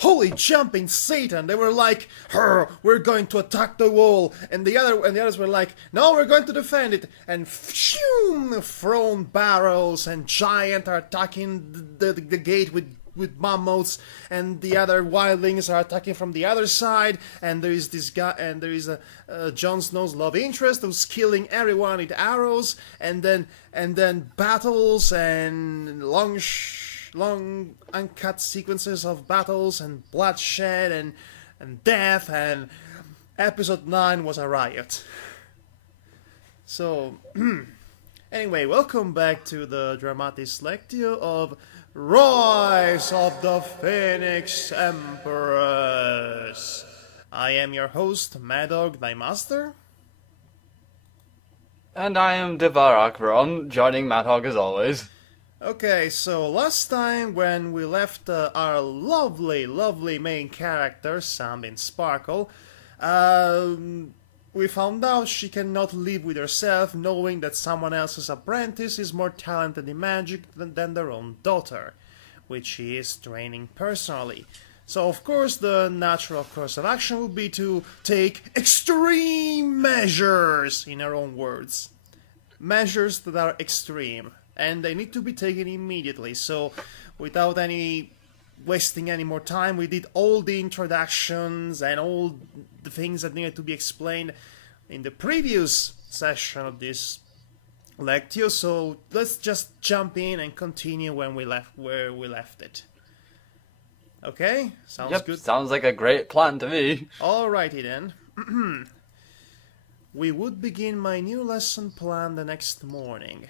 "Holy jumping Satan!" They were like, "We're going to attack the wall," and the others were like, "No, we're going to defend it." And thrown barrels, and giant are attacking the gate with mammoths, and the other wildlings are attacking from the other side, and there is this guy, and there is a Jon Snow's love interest who's killing everyone with arrows, and then battles and long uncut sequences of battles and bloodshed and death, and episode 9 was a riot. So anyway, welcome back to the Dramatis Lectio of Rise of the Phoenix Empress. I am your host, Madhog, thy master. And I am Devarakron, joining Madhog as always. Okay, so last time when we left our lovely main character, Sunbeam Sparkle, we found out she cannot live with herself, knowing that someone else's apprentice is more talented in magic than their own daughter, which she is training personally. So of course the natural course of action would be to take extreme measures, in her own words. Measures that are extreme, and they need to be taken immediately. So without wasting any more time, we did all the introductions and all the things that needed to be explained in the previous session of this Lectio, so let's just jump in and continue where we left it. Okay? Sounds good? Sounds like a great plan to me. Alrighty then. We would begin my new lesson plan the next morning.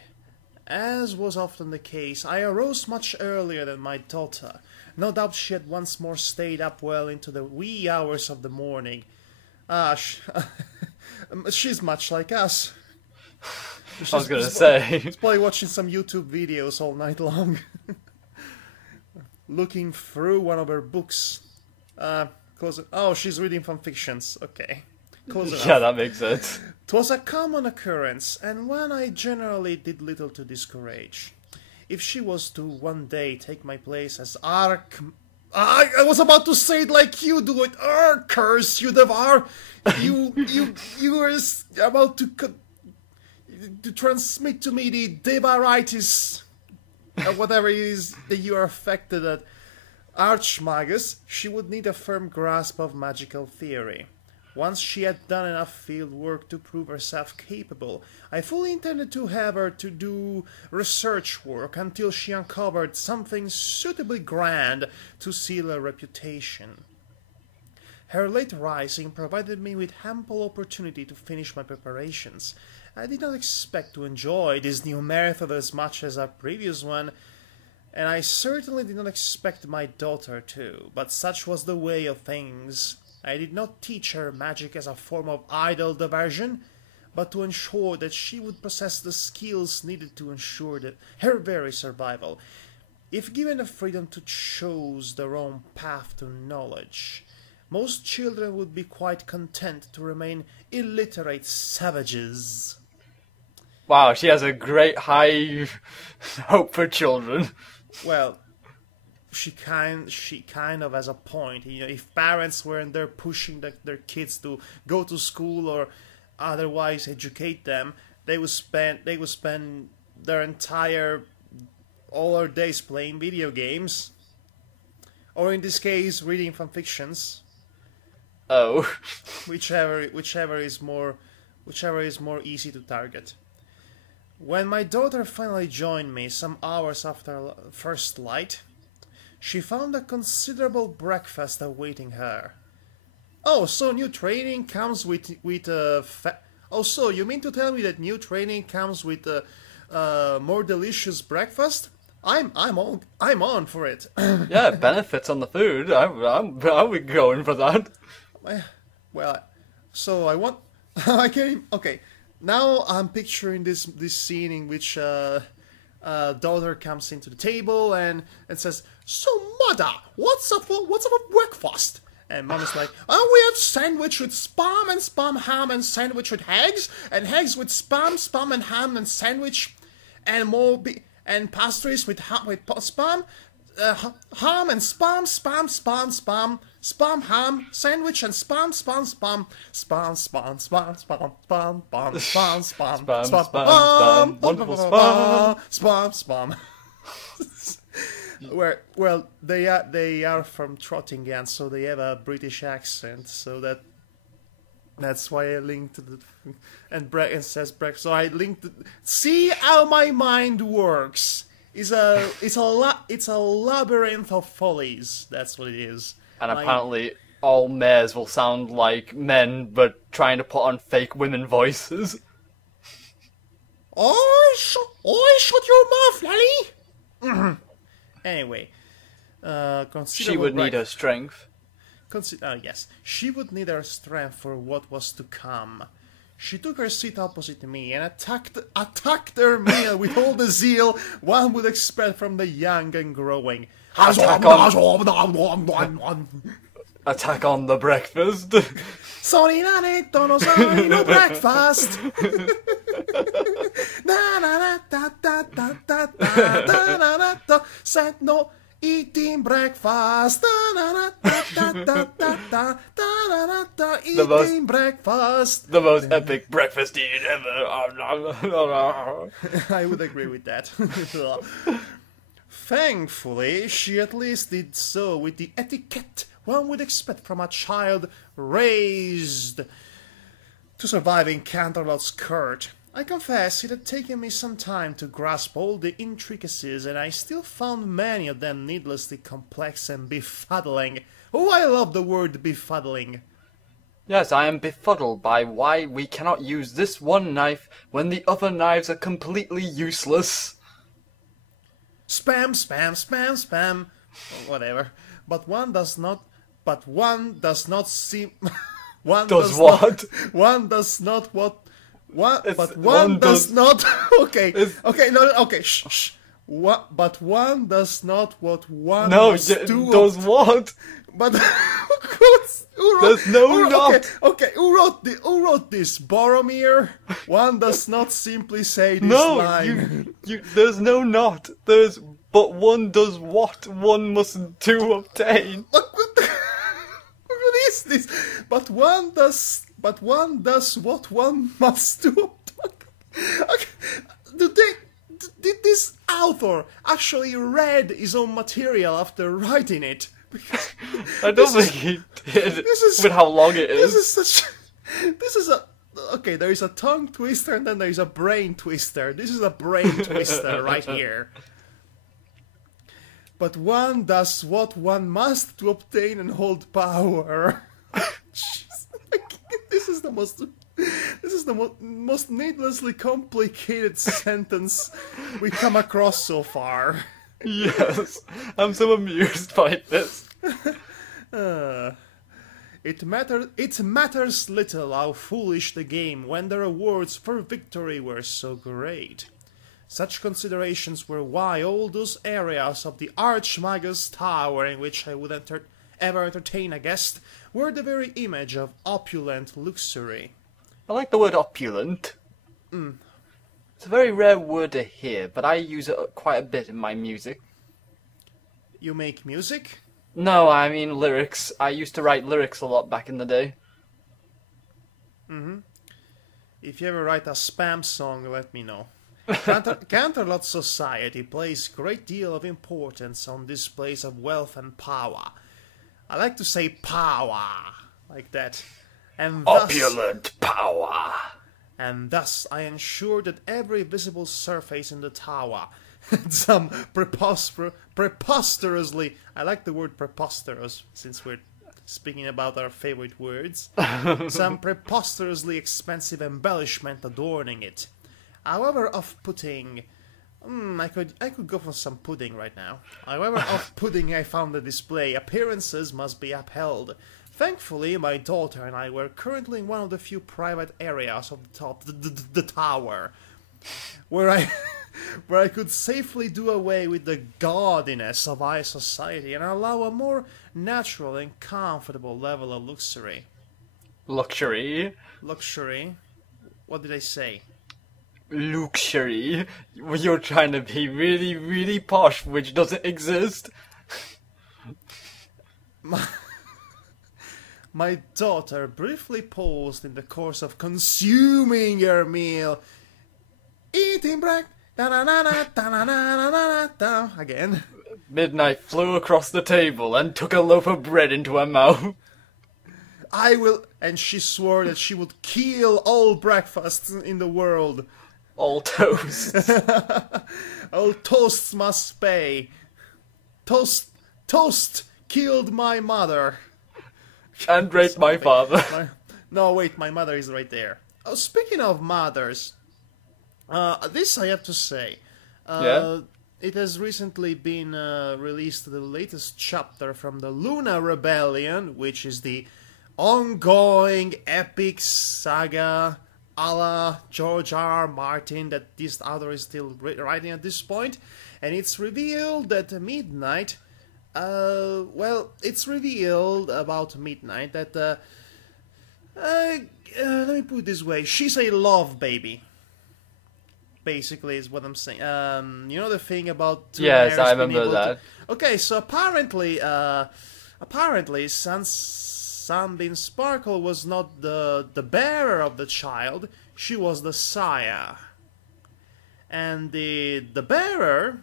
As was often the case, I arose much earlier than my daughter. No doubt she had once more stayed up well into the wee hours of the morning. She's much like us. I was going to say. She's probably watching some YouTube videos all night long. Looking through one of her books. Close it. Oh, she's reading from fictions. Okay. Close enough. Yeah, that makes sense. 'Twas a common occurrence, and one I generally did little to discourage. If she was to one day take my place as I was about to say it like you do it. Curse you, Devar! You were about to transmit to me the Devaritis, whatever it is that you are affected at. Archmagus, she would need a firm grasp of magical theory. Once she had done enough field work to prove herself capable, I fully intended to have her to do research work until she uncovered something suitably grand to seal her reputation. Her late rising provided me with ample opportunity to finish my preparations. I did not expect to enjoy this new method as much as our previous one, and I certainly did not expect my daughter to, but such was the way of things. I did not teach her magic as a form of idle diversion, but to ensure that she would possess the skills needed to ensure that her very survival, if given the freedom to choose their own path to knowledge. Most children would be quite content to remain illiterate savages. Wow, she has a great high hope for children. Well, she kind of has a point. You know, if parents weren't there pushing their kids to go to school or otherwise educate them, they would spend their all their days playing video games, or in this case, reading from fictions. Oh, whichever is more easy to target. When my daughter finally joined me some hours after first light, she found a considerable breakfast awaiting her. Oh, so new training comes with Oh, so you mean to tell me that new training comes with a more delicious breakfast? I'm on for it. yeah, benefits on the food. I'm going for that. Well, so I want. I can't. Okay, now I'm picturing this scene in which daughter comes into the table and says, "So, mother, what's up for breakfast?" And mom is like, "Oh, we have sandwich with spam and spam ham and sandwich with eggs and eggs with spam and ham and sandwich and more and pastries with ham with spam." ham and spam, spam, spam, spam, spam ham, sandwich and spam, spam, spam, spam, spam, spam, spam, spam, spam, spam, spam, Spam, spam, spam, wonderful spam. spam, spam. Well, they are from Trottingen, so they have a British accent, so that's why I linked to the and says breakfast. So I linked. See how my mind works. It's a labyrinth of follies. That's what it is. And apparently, all mares will sound like men, but trying to put on fake women voices. Shut your mouth, laddie. Anyway, She would need her strength. Yes, she would need her strength for what was to come. She took her seat opposite me and attacked her meal with all the zeal one would expect from the young and growing. Attack on the breakfast. Sonina netto no sai no breakfast. Na na na ta ta ta ta ta ta na na ta said no eating breakfast. Ta na na ta ta ta ta ta ta na na ta eating breakfast. The most epic breakfast eating ever. I would agree with that. Thankfully, she at least did so with the etiquette one would expect from a child raised to survive in Canterlot's court. I confess it had taken me some time to grasp all the intricacies, and I still found many of them needlessly complex and befuddling. Oh, I love the word befuddling. Yes, I am befuddled by why we cannot use this one knife when the other knives are completely useless. Spam, spam, spam, spam. Whatever. But one does not seem... One does what? One does not what... What? It's, but one does not... Okay. It's, Okay, no, okay, shh. What? But one does not what one no, must do. does what? But... There's no not. Okay, who wrote this? Boromir? One does not simply say this no, line. there's no not. There's but one does what one must do obtain. What is this? But one does what one must do. Okay. Did this author actually read his own material after writing it? I don't think he did. With how long it is. This is a. Okay, there is a tongue twister and then there is a brain twister. This is a brain twister right here. But one does what one must to obtain and hold power. This is the most needlessly complicated sentence we come across so far. Yes, I'm so amused by this. It matters little how foolish the game when the rewards for victory were so great. Such considerations were why all those areas of the Archmagus Tower in which I would ever entertain a guest were the very image of opulent luxury. I like the word opulent. It's a very rare word to hear, but I use it quite a bit in my music. You make music? No, I mean lyrics. I used to write lyrics a lot back in the day. If you ever write a spam song, let me know. Canterlot society places a great deal of importance on displays of wealth and power. I like to say power, like that. And Opulent power. And thus I ensure that every visible surface in the tower, some preposterously, I like the word preposterous since we're speaking about our favorite words, some preposterously expensive embellishment adorning it. However off-putting, I could go for some pudding right now. However off-putting I found the display, appearances must be upheld. Thankfully, my daughter and I were currently in one of the few private areas of the tower, where I could safely do away with the gaudiness of high society and allow a more natural and comfortable level of luxury. Luxury? Luxury? What did I say? Luxury? You're trying to be really, really posh, which doesn't exist. My daughter briefly paused in the course of consuming her meal. Eating breakfast. Again. Midnight flew across the table and took a loaf of bread into her mouth. I will. And she swore that she would kill all breakfasts in the world. All toasts. All toasts must pay. Toast killed my mother. And raped my father. No, wait, my mother is right there. Oh, speaking of mothers, this I have to say. Yeah? It has recently been released the latest chapter from the Luna Rebellion, which is the ongoing epic saga a la George R. R. Martin that this author is still writing at this point. And it's revealed that midnight... it's revealed about midnight that, let me put it this way, she's a love baby. Basically, is what I'm saying. You know the thing about... Yes, I remember that. Okay, so apparently, Sunbeam Sparkle was not the bearer of the child, she was the sire. And the bearer...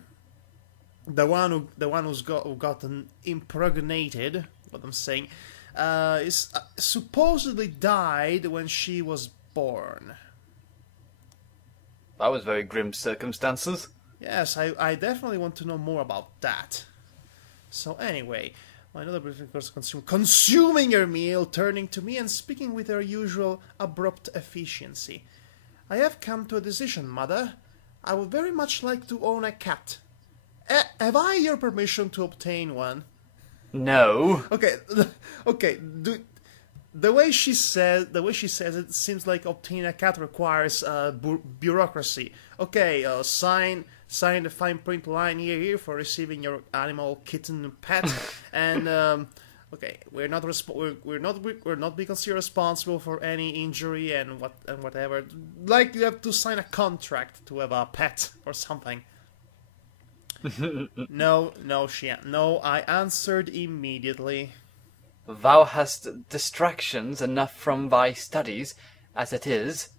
The one who's gotten impregnated, what I'm saying, is supposedly died when she was born. That was very grim circumstances. Yes, I definitely want to know more about that. So anyway, my another briefing course consuming her meal, turning to me and speaking with her usual abrupt efficiency. I have come to a decision, Mother. I would very much like to own a cat. Have I your permission to obtain one? No. Okay. The way she says it seems like obtaining a cat requires bureaucracy. Okay, sign the fine print line here for receiving your animal kitten pet, and okay, we're not be considered responsible for any injury and whatever. Like you have to sign a contract to have a pet or something. No, I answered immediately. Thou hast distractions enough from thy studies, as it is.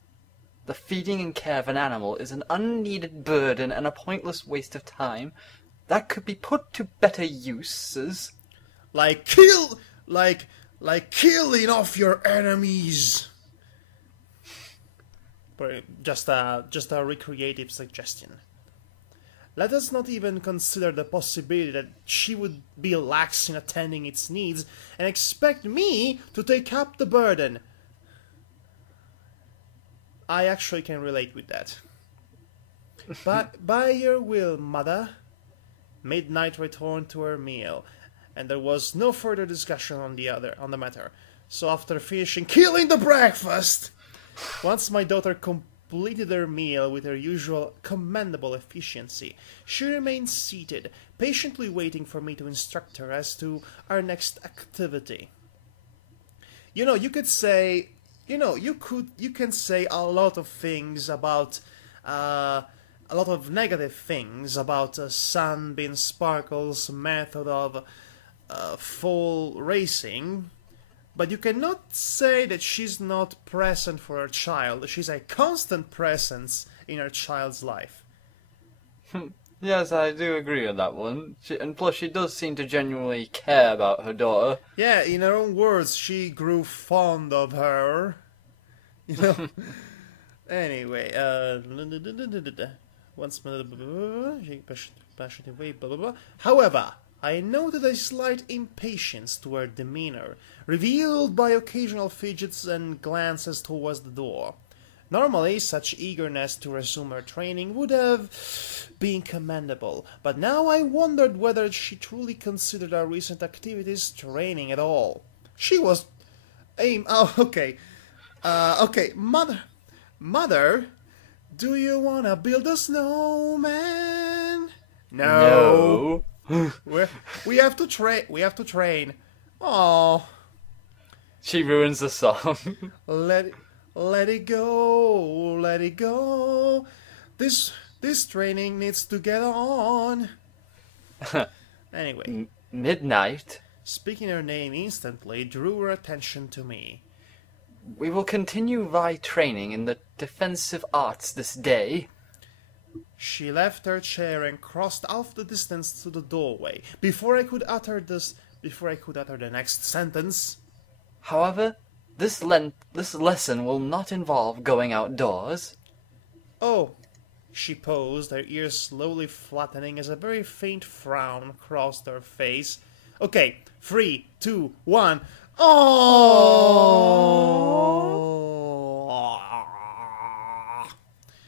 The feeding and care of an animal is an unneeded burden and a pointless waste of time that could be put to better uses. Like killing off your enemies. Just a recreative suggestion. Let us not even consider the possibility that she would be lax in attending its needs and expect me to take up the burden. I actually can relate with that. But by your will, Mother. Midnight returned to her meal, and there was no further discussion on the matter. So after finishing killing the breakfast, once my daughter completed her meal with her usual commendable efficiency, she remained seated, patiently waiting for me to instruct her as to our next activity. You know, you can say a lot of things about, a lot of negative things about Sunbeam Sparkle's method of full racing, but you cannot say that she's not present for her child. She's a constant presence in her child's life. Yes, I do agree on that one. And plus, she does seem to genuinely care about her daughter. Yeah, in her own words, she grew fond of her. You know? Anyway, once passionate way, blah blah blah. However, I noted a slight impatience to her demeanor, revealed by occasional fidgets and glances towards the door. Normally, such eagerness to resume her training would have been commendable, but now I wondered whether she truly considered our recent activities training at all. She was... okay, Mother, do you wanna build a snowman? No. We have to train. Oh. She ruins the song. Let Let it go, let it go. This training needs to get on. Anyway. Midnight? Speaking her name instantly drew her attention to me. We will continue thy training in the defensive arts this day. She left her chair and crossed off the distance to the doorway. Before I could utter the next sentence. However, this lesson will not involve going outdoors. Oh, she paused, her ears slowly flattening as a very faint frown crossed her face. Okay, 3, 2, 1. Oh!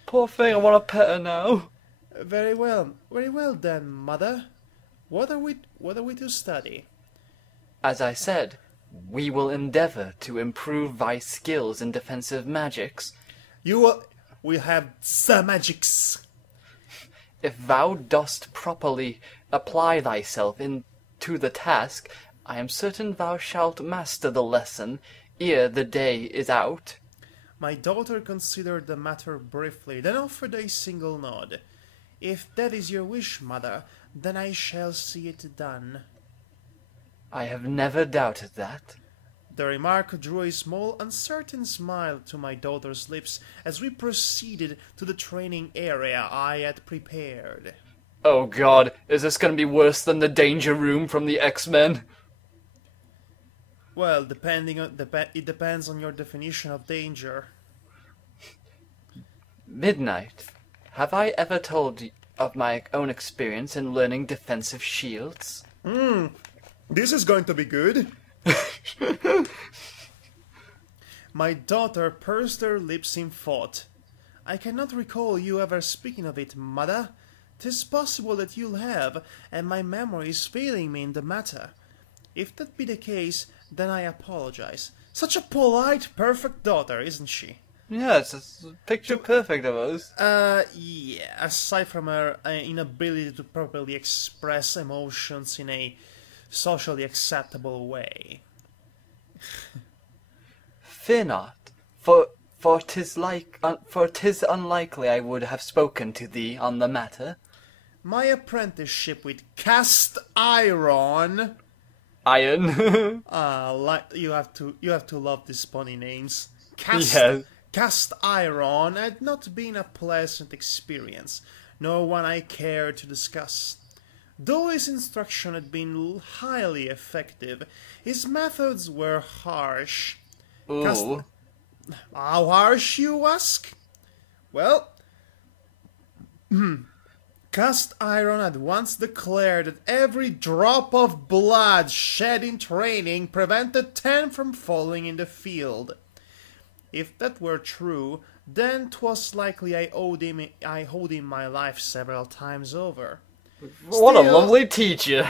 Poor thing, I want to pet her now. Very well then, mother. What are we to study? As I said, we will endeavor to improve thy skills in defensive magics. We have the magics. If thou dost properly apply thyself to the task, I am certain thou shalt master the lesson ere the day is out. My daughter considered the matter briefly, then offered a single nod. If that is your wish, mother, then I shall see it done. I have never doubted that. The remark drew a small, uncertain smile to my daughter's lips as we proceeded to the training area I had prepared. Oh God, is this going to be worse than the danger room from the X-Men? Well, it depends on your definition of danger. Midnight, have I ever told you of my own experience in learning defensive shields? This is going to be good. My daughter pursed her lips in thought. I cannot recall you ever speaking of it, mother. 'Tis possible that you'll have, and my memory is failing me in the matter. If that be the case, then I apologize. Such a polite, perfect daughter, isn't she? Yes, it's picture perfect of us. Yeah, aside from her inability to properly express emotions in a socially acceptable way. Fear not, for 'tis unlikely I would have spoken to thee on the matter. My apprenticeship with cast iron. Iron. You have to love these funny names. Yes. Cast iron had not been a pleasant experience, nor one I cared to discuss. Though his instruction had been highly effective, his methods were harsh. Ooh. How harsh, you ask? Well, Cast Iron had once declared that every drop of blood shed in training prevented 10 from falling in the field. If that were true, then 'twas likely I owed him my life several times over. What a lovely teacher!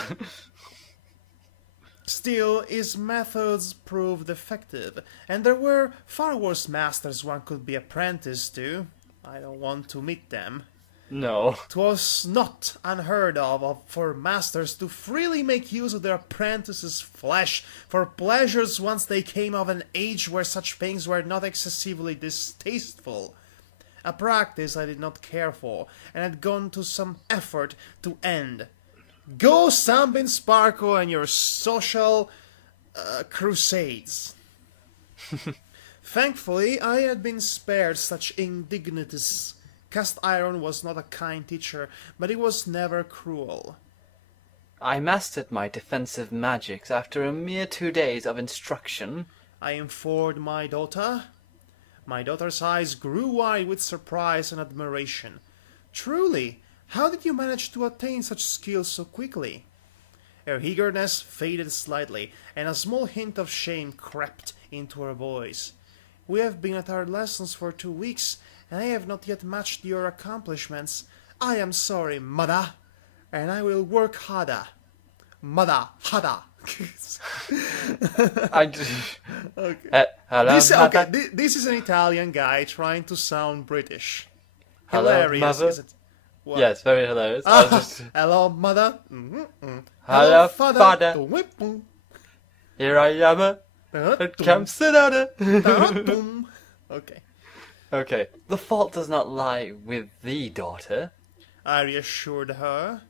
Still, his methods proved effective, and there were far worse masters one could be apprenticed to. I don't want to meet them. No. 'Twas not unheard of for masters to freely make use of their apprentices' flesh for pleasures once they came of an age where such things were not excessively distasteful. A practice I did not care for, and had gone to some effort to end. Go Sunbeam Sparkle and your social crusades. Thankfully, I had been spared such indignities. Cast Iron was not a kind teacher, but he was never cruel. I mastered my defensive magics after a mere 2 days of instruction. I informed my daughter. My daughter's eyes grew wide with surprise and admiration. Truly, how did you manage to attain such skill so quickly? Her eagerness faded slightly, and a small hint of shame crept into her voice. We have been at our lessons for 2 weeks, and I have not yet matched your accomplishments. I am sorry, mother, and I will work harder. Mother, harder. Okay. Hello, mother. This is an Italian guy trying to sound British. Hello, Hilarious, mother. is it? What? Yes, very hilarious. Hello, mother. Hello, father. Father. Here I am. It comes to daughter. Okay. Okay, the fault does not lie with thee, daughter. I reassured her.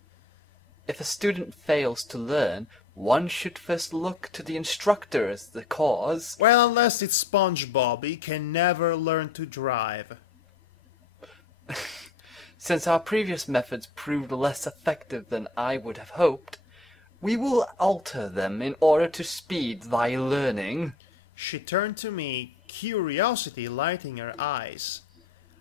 If a student fails to learn, one should first look to the instructor as the cause. Well, unless it's SpongeBob, he can never learn to drive. Since our previous methods proved less effective than I would have hoped, we will alter them in order to speed thy learning. She turned to me, curiosity lighting her eyes.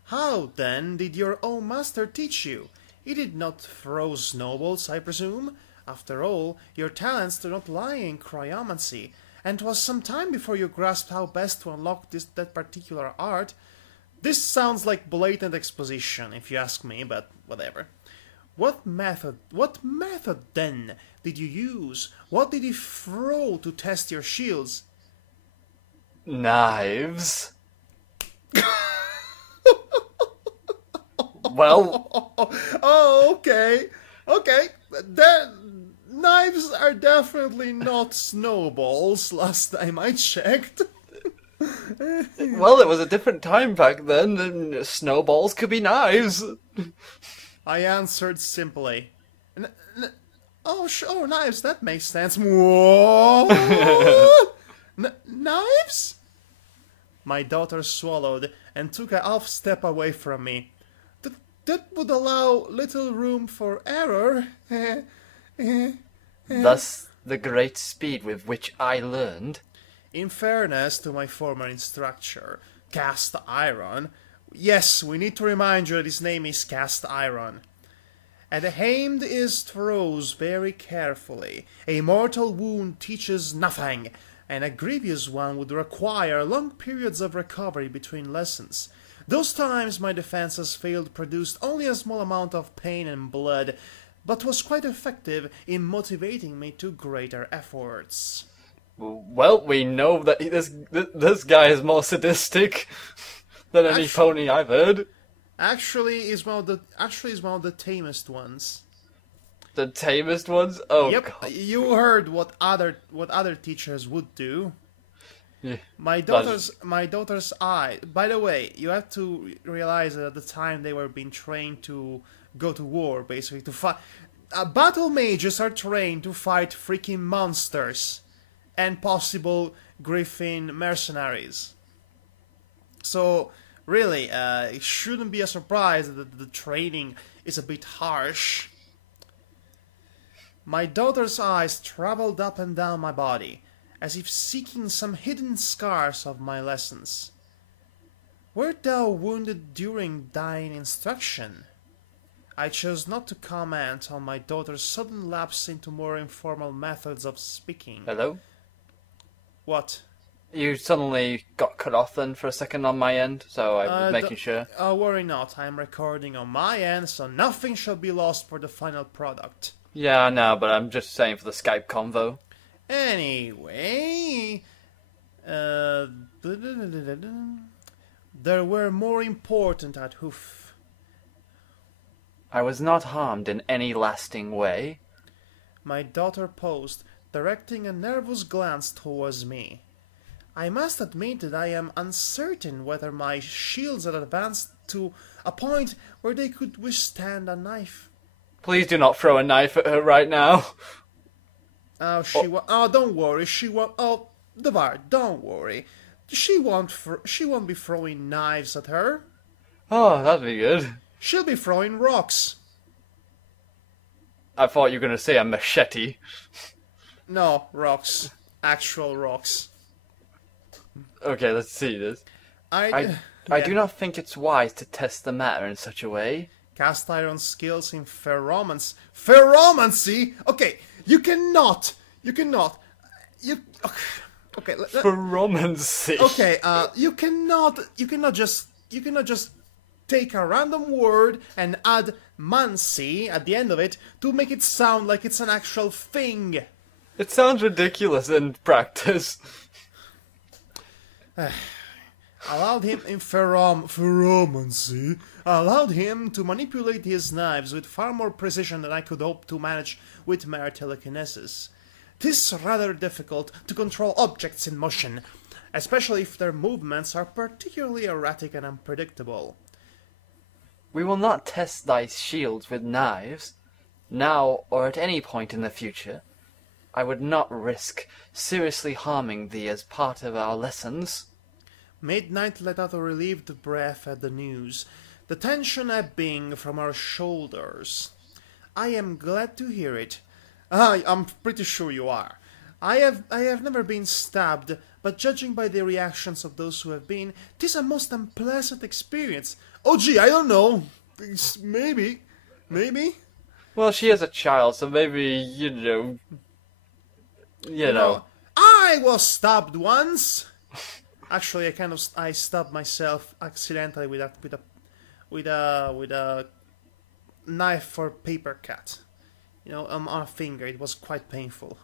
How, then, did your own master teach you? He did not throw snowballs, I presume? After all, your talents do not lie in cryomancy, and 'twas some time before you grasped how best to unlock that particular art. This sounds like blatant exposition, if you ask me, but whatever. What method then did you use? What did you throw to test your shields? Knives. Well, Oh, okay. Okay. Then knives are definitely not snowballs, last time I checked. well, it was a different time back then, and snowballs could be knives. I answered simply. Oh, sure, knives, that makes sense. What? Knives? My daughter swallowed and took a half step away from me. That would allow little room for error. Thus, the great speed with which I learned. In fairness to my former instructor, Cast Iron, yes, we need to remind you that his name is Cast Iron, and aimed his throws very carefully. A mortal wound teaches nothing, and a grievous one would require long periods of recovery between lessons. Those times my defenses failed produced only a small amount of pain and blood, but was quite effective in motivating me to greater efforts. Well, we know that this guy is more sadistic than any pony I've heard. Actually, is one of the tamest ones. The tamest ones? Oh, Yep, God. you heard what other teachers would do. Yeah. My daughter's eye. By the way, you have to realize that at the time they were being trained to go to war, basically to fight. Battle mages are trained to fight freaking monsters and possible Griffin mercenaries. So really, it shouldn't be a surprise that the training is a bit harsh. My daughter's eyes traveled up and down my body, as if seeking some hidden scars of my lessons. Wert thou wounded during thine instruction? I chose not to comment on my daughter's sudden lapse into more informal methods of speaking. Hello? What? You suddenly got cut off then for a second on my end, so I was making sure. Worry not, I am recording on my end, so nothing shall be lost for the final product. Yeah, I know, but I'm just saying for the Skype convo. Anyway, there were more important at hoof. I was not harmed in any lasting way. My daughter paused, directing a nervous glance towards me. I must admit that I am uncertain whether my shields had advanced to a point where they could withstand a knife. Please do not throw a knife at her right now. Don't worry. Devar, don't worry. She won't be throwing knives at her. Oh, that'd be good. She'll be throwing rocks. I thought you were going to say a machete. No, rocks. Actual rocks. Okay, let's see this. I do not think it's wise to test the matter in such a way. Cast iron skills in Ferromancy? Okay, you cannot. Okay. Ferromancy. Okay, you cannot just take a random word and add mancy at the end of it to make it sound like it's an actual thing. It sounds ridiculous in practice. Allowed him in Ferromancy. Allowed him to manipulate his knives with far more precision than I could hope to manage with mere telekinesis. 'Tis rather difficult to control objects in motion, especially if their movements are particularly erratic and unpredictable. We will not test thy shields with knives, now or at any point in the future. I would not risk seriously harming thee as part of our lessons. Midnight let out a relieved breath at the news, the tension ebbing from her shoulders. I am glad to hear it. I'm pretty sure you are. I have never been stabbed, but judging by the reactions of those who have been, 'tis a most unpleasant experience. Oh gee, I don't know. Maybe. Well, she is a child, so maybe, you know. I was stabbed once. Actually, I stabbed myself accidentally with a knife for paper cut. On a finger. It was quite painful.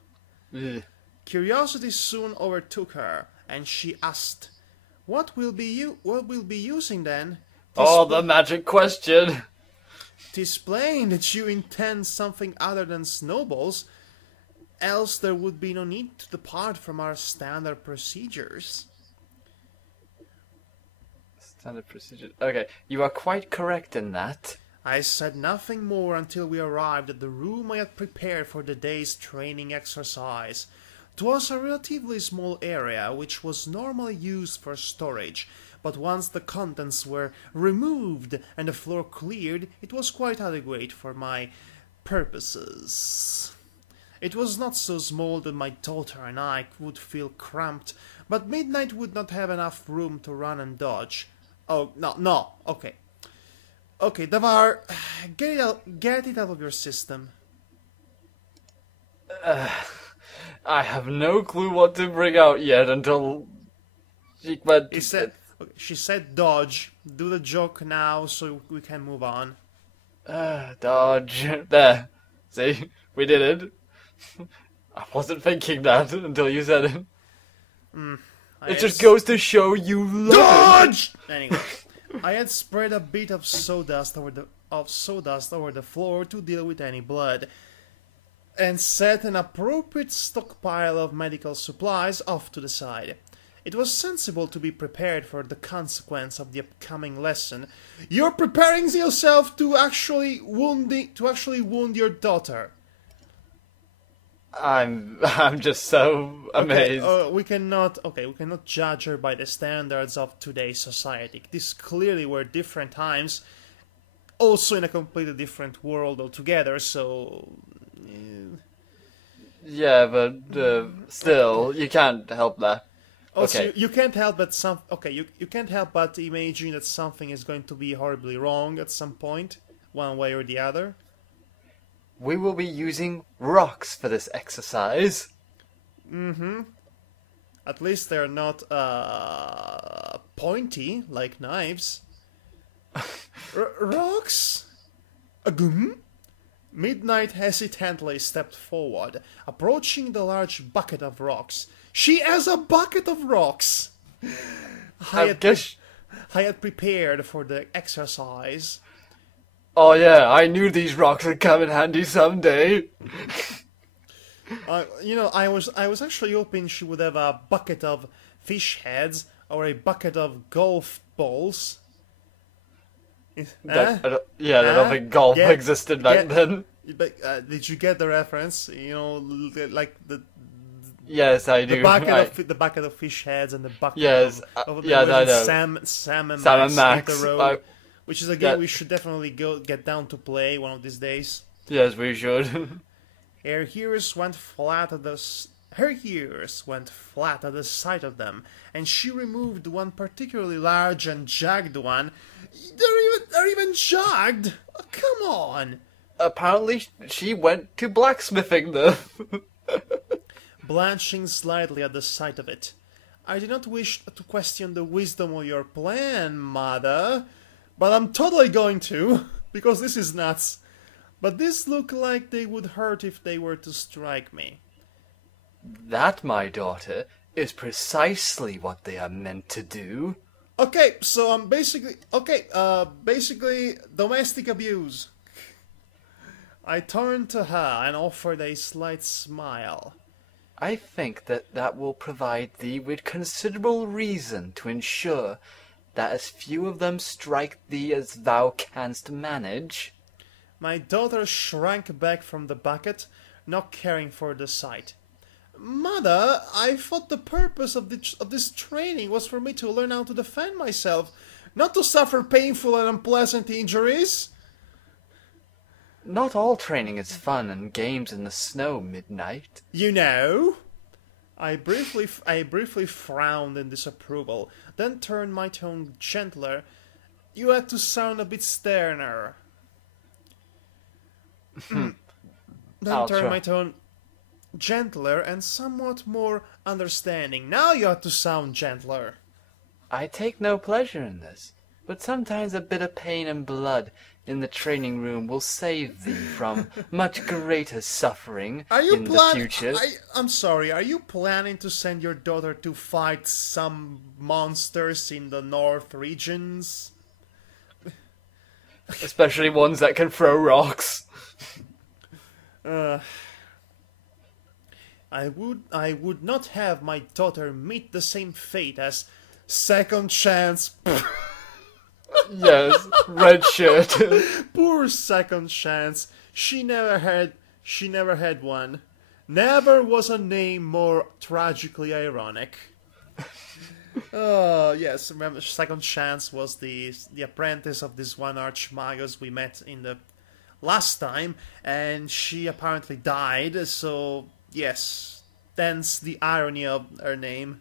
Ugh. Curiosity soon overtook her, and she asked, "What will be using then?" The magic question. 'Tis plain that you intend something other than snowballs, else there would be no need to depart from our standard procedures. Standard procedure. Okay, you are quite correct in that. I said nothing more until we arrived at the room I had prepared for the day's training exercise. 'Twas a relatively small area which was normally used for storage, but once the contents were removed and the floor cleared, it was quite adequate for my purposes. It was not so small that my daughter and I would feel cramped, but Midnight would not have enough room to run and dodge. Oh, no, okay. Okay, Davar, get it out of your system. I have no clue what to bring out yet until She said dodge. Do the joke now so we can move on. Dodge. There. See? We did it. I wasn't thinking that until you said it. It just goes to show you love dodge! Anyway, I had spread a bit of sawdust over the floor to deal with any blood, and set an appropriate stockpile of medical supplies off to the side. It was sensible to be prepared for the consequence of the upcoming lesson. You're preparing yourself to actually wound your daughter. I'm just so amazed. We cannot judge her by the standards of today's society. These clearly were different times, also in a completely different world altogether. So, yeah, but still, you can't help that. Also, okay. you can't help but you can't help but imagine that something is going to be horribly wrong at some point, one way or the other. We will be using rocks for this exercise. At least they're not pointy like knives. Rocks? Agum? Midnight hesitantly stepped forward, approaching the large bucket of rocks. She has a bucket of rocks! I had prepared for the exercise. Oh yeah, I knew these rocks would come in handy someday. I was actually hoping she would have a bucket of fish heads or a bucket of golf balls. I don't think golf existed back then. But did you get the reference? Like the. Yes, I do. The bucket of fish heads and the bucket. Yes, of yes, I know. Sam and Max. hit the road, which is a game we should definitely get down to play one of these days. Yes, we should. Her ears went flat at the sight of them, and she removed one particularly large and jagged one. They're even jagged. Oh, come on. Apparently, she went to blacksmithing them. Blanching slightly at the sight of it. I do not wish to question the wisdom of your plan, Mother, but I'm totally going to, because this is nuts. But these look like they would hurt if they were to strike me. That, my daughter, is precisely what they are meant to do. Okay, so basically domestic abuse. I turned to her and offered a slight smile. I think that will provide thee with considerable reason to ensure that as few of them strike thee as thou canst manage. My daughter shrank back from the bucket, not caring for the sight. Mother, I thought the purpose of this training was for me to learn how to defend myself, not to suffer painful and unpleasant injuries. Not all training is fun and games in the snow, Midnight. You know? I briefly frowned in disapproval, then turned my tone gentler. You had to sound a bit sterner. Then turned my tone gentler and somewhat more understanding. Now you have to sound gentler. I take no pleasure in this, but sometimes a bit of pain and blood in the training room will save thee from much greater suffering the future. I'm sorry, are you planning to send your daughter to fight some monsters in the north regions? Especially ones that can throw rocks. I would not have my daughter meet the same fate as Second Chance. Yes, red shirt. Poor Second Chance. She never had one. Never was a name more tragically ironic. Oh yes, remember Second Chance was the apprentice of this one archmagus we met in the last time, and she apparently died, so yes, thence the irony of her name.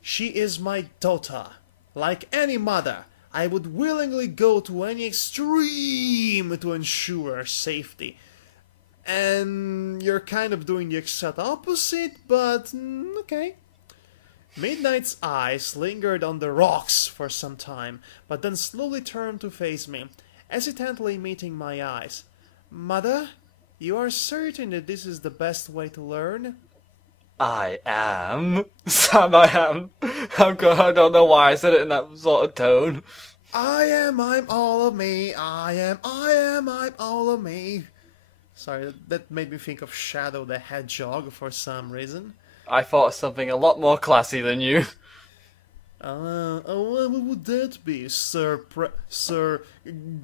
She is my daughter. Like any mother, I would willingly go to any extreme to ensure her safety. And you're kind of doing the exact opposite, but okay. Midnight's eyes lingered on the rocks for some time, but then slowly turned to face me, hesitantly meeting my eyes. Mother, you are certain that this is the best way to learn? I am. Sam, I am. I don't know why I said it in that sort of tone. I'm all of me. I'm all of me. Sorry, that made me think of Shadow the Hedgehog for some reason. I thought of something a lot more classy than you. What would that be, Sir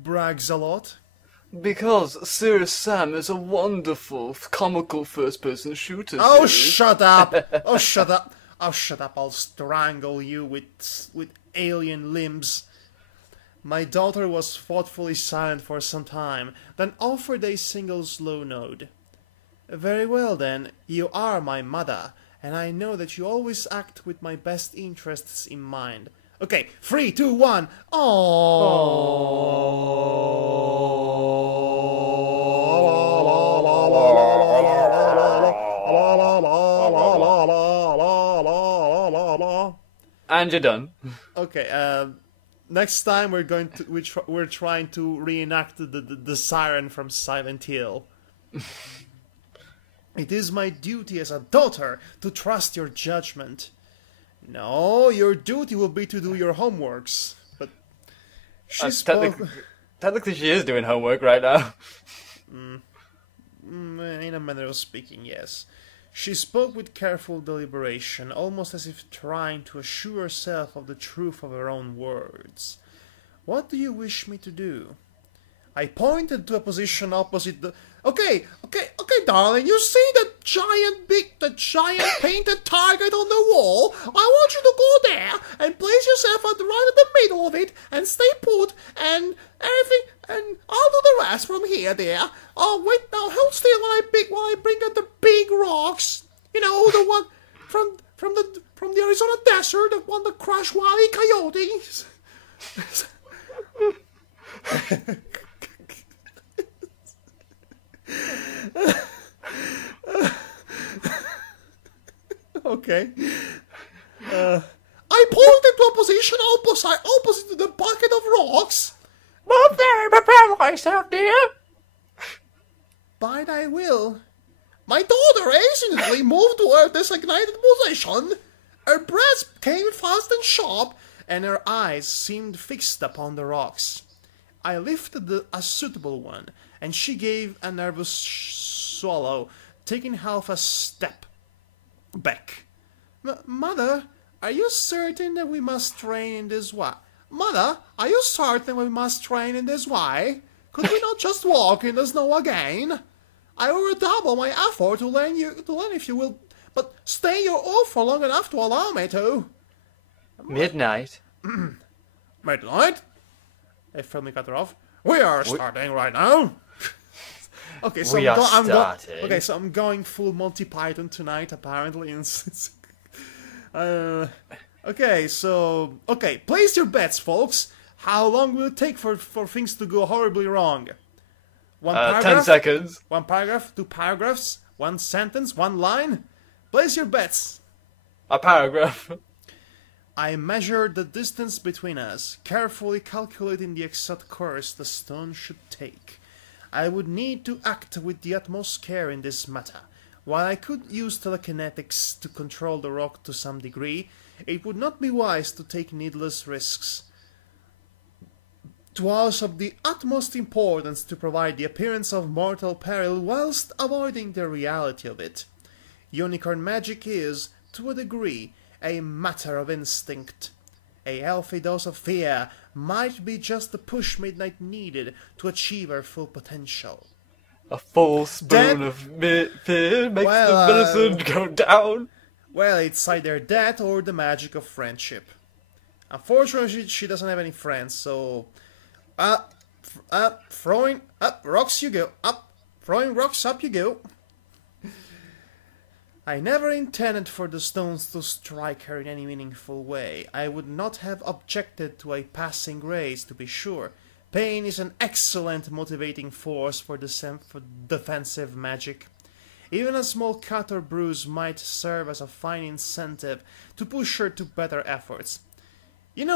Braggs-a-lot? Because Sir Sam is a wonderful, comical first-person shooter. Oh, shut up! Oh, shut up! Oh, shut up! I'll strangle you with alien limbs. My daughter was thoughtfully silent for some time, then offered a single slow nod. Very well, then. You are my mother, and I know that you always act with my best interests in mind. Okay, 3, 2, 1. And you're done. Okay, next time we're trying to reenact the siren from Silent Hill. It is my duty as a daughter to trust your judgment. No, your duty will be to do your homeworks. But she spoke... Technically she is doing homework right now. In a manner of speaking, yes. She spoke with careful deliberation, almost as if trying to assure herself of the truth of her own words. What do you wish me to do? I pointed to a position opposite the... Okay, darling, you see the giant painted target on the wall? I want you to go there and place yourself right in the middle of it and stay put and everything, and I'll do the rest from here, dear. Oh, wait, now hold still while I bring out the big rocks. You know, the one from the Arizona desert, the one that crushed Wile E. Coyote. Okay. I pointed to a position opposite to the bucket of rocks. Move there and prepare myself, dear. By thy will. My daughter hastily moved to her designated position. Her breath came fast and sharp, and her eyes seemed fixed upon the rocks. I lifted a suitable one, and she gave a nervous swallow, taking half a step Beck. Mother, are you certain that we must train in this way? Mother, are you certain we must train in this way? Could we not just walk in the snow again? I will redouble my effort to learn if you will, but stay your oath for long enough to allow me to. Midnight? Midnight? They firmly cut her off. We are starting right now. Okay, so I'm going full Monty Python tonight, apparently. Okay, place your bets, folks. How long will it take for things to go horribly wrong? 1 paragraph? 10 seconds. 1 paragraph? 2 paragraphs? 1 sentence? 1 line? Place your bets. A paragraph. I measured the distance between us, carefully calculating the exact course the stone should take. I would need to act with the utmost care in this matter. While I could use telekinetics to control the rock to some degree, it would not be wise to take needless risks. 'Twas of the utmost importance to provide the appearance of mortal peril whilst avoiding the reality of it. Unicorn magic is, to a degree, a matter of instinct. A healthy dose of fear might be just the push Midnight needed to achieve her full potential. A full spoon of fear makes the medicine go down. Well, it's either that or the magic of friendship. Unfortunately, she doesn't have any friends, so... throwing up rocks you go. Throwing rocks up you go. I never intended for the stones to strike her in any meaningful way. I would not have objected to a passing graze, to be sure. Pain is an excellent motivating force for defensive magic. Even a small cut or bruise might serve as a fine incentive to push her to better efforts. Speaking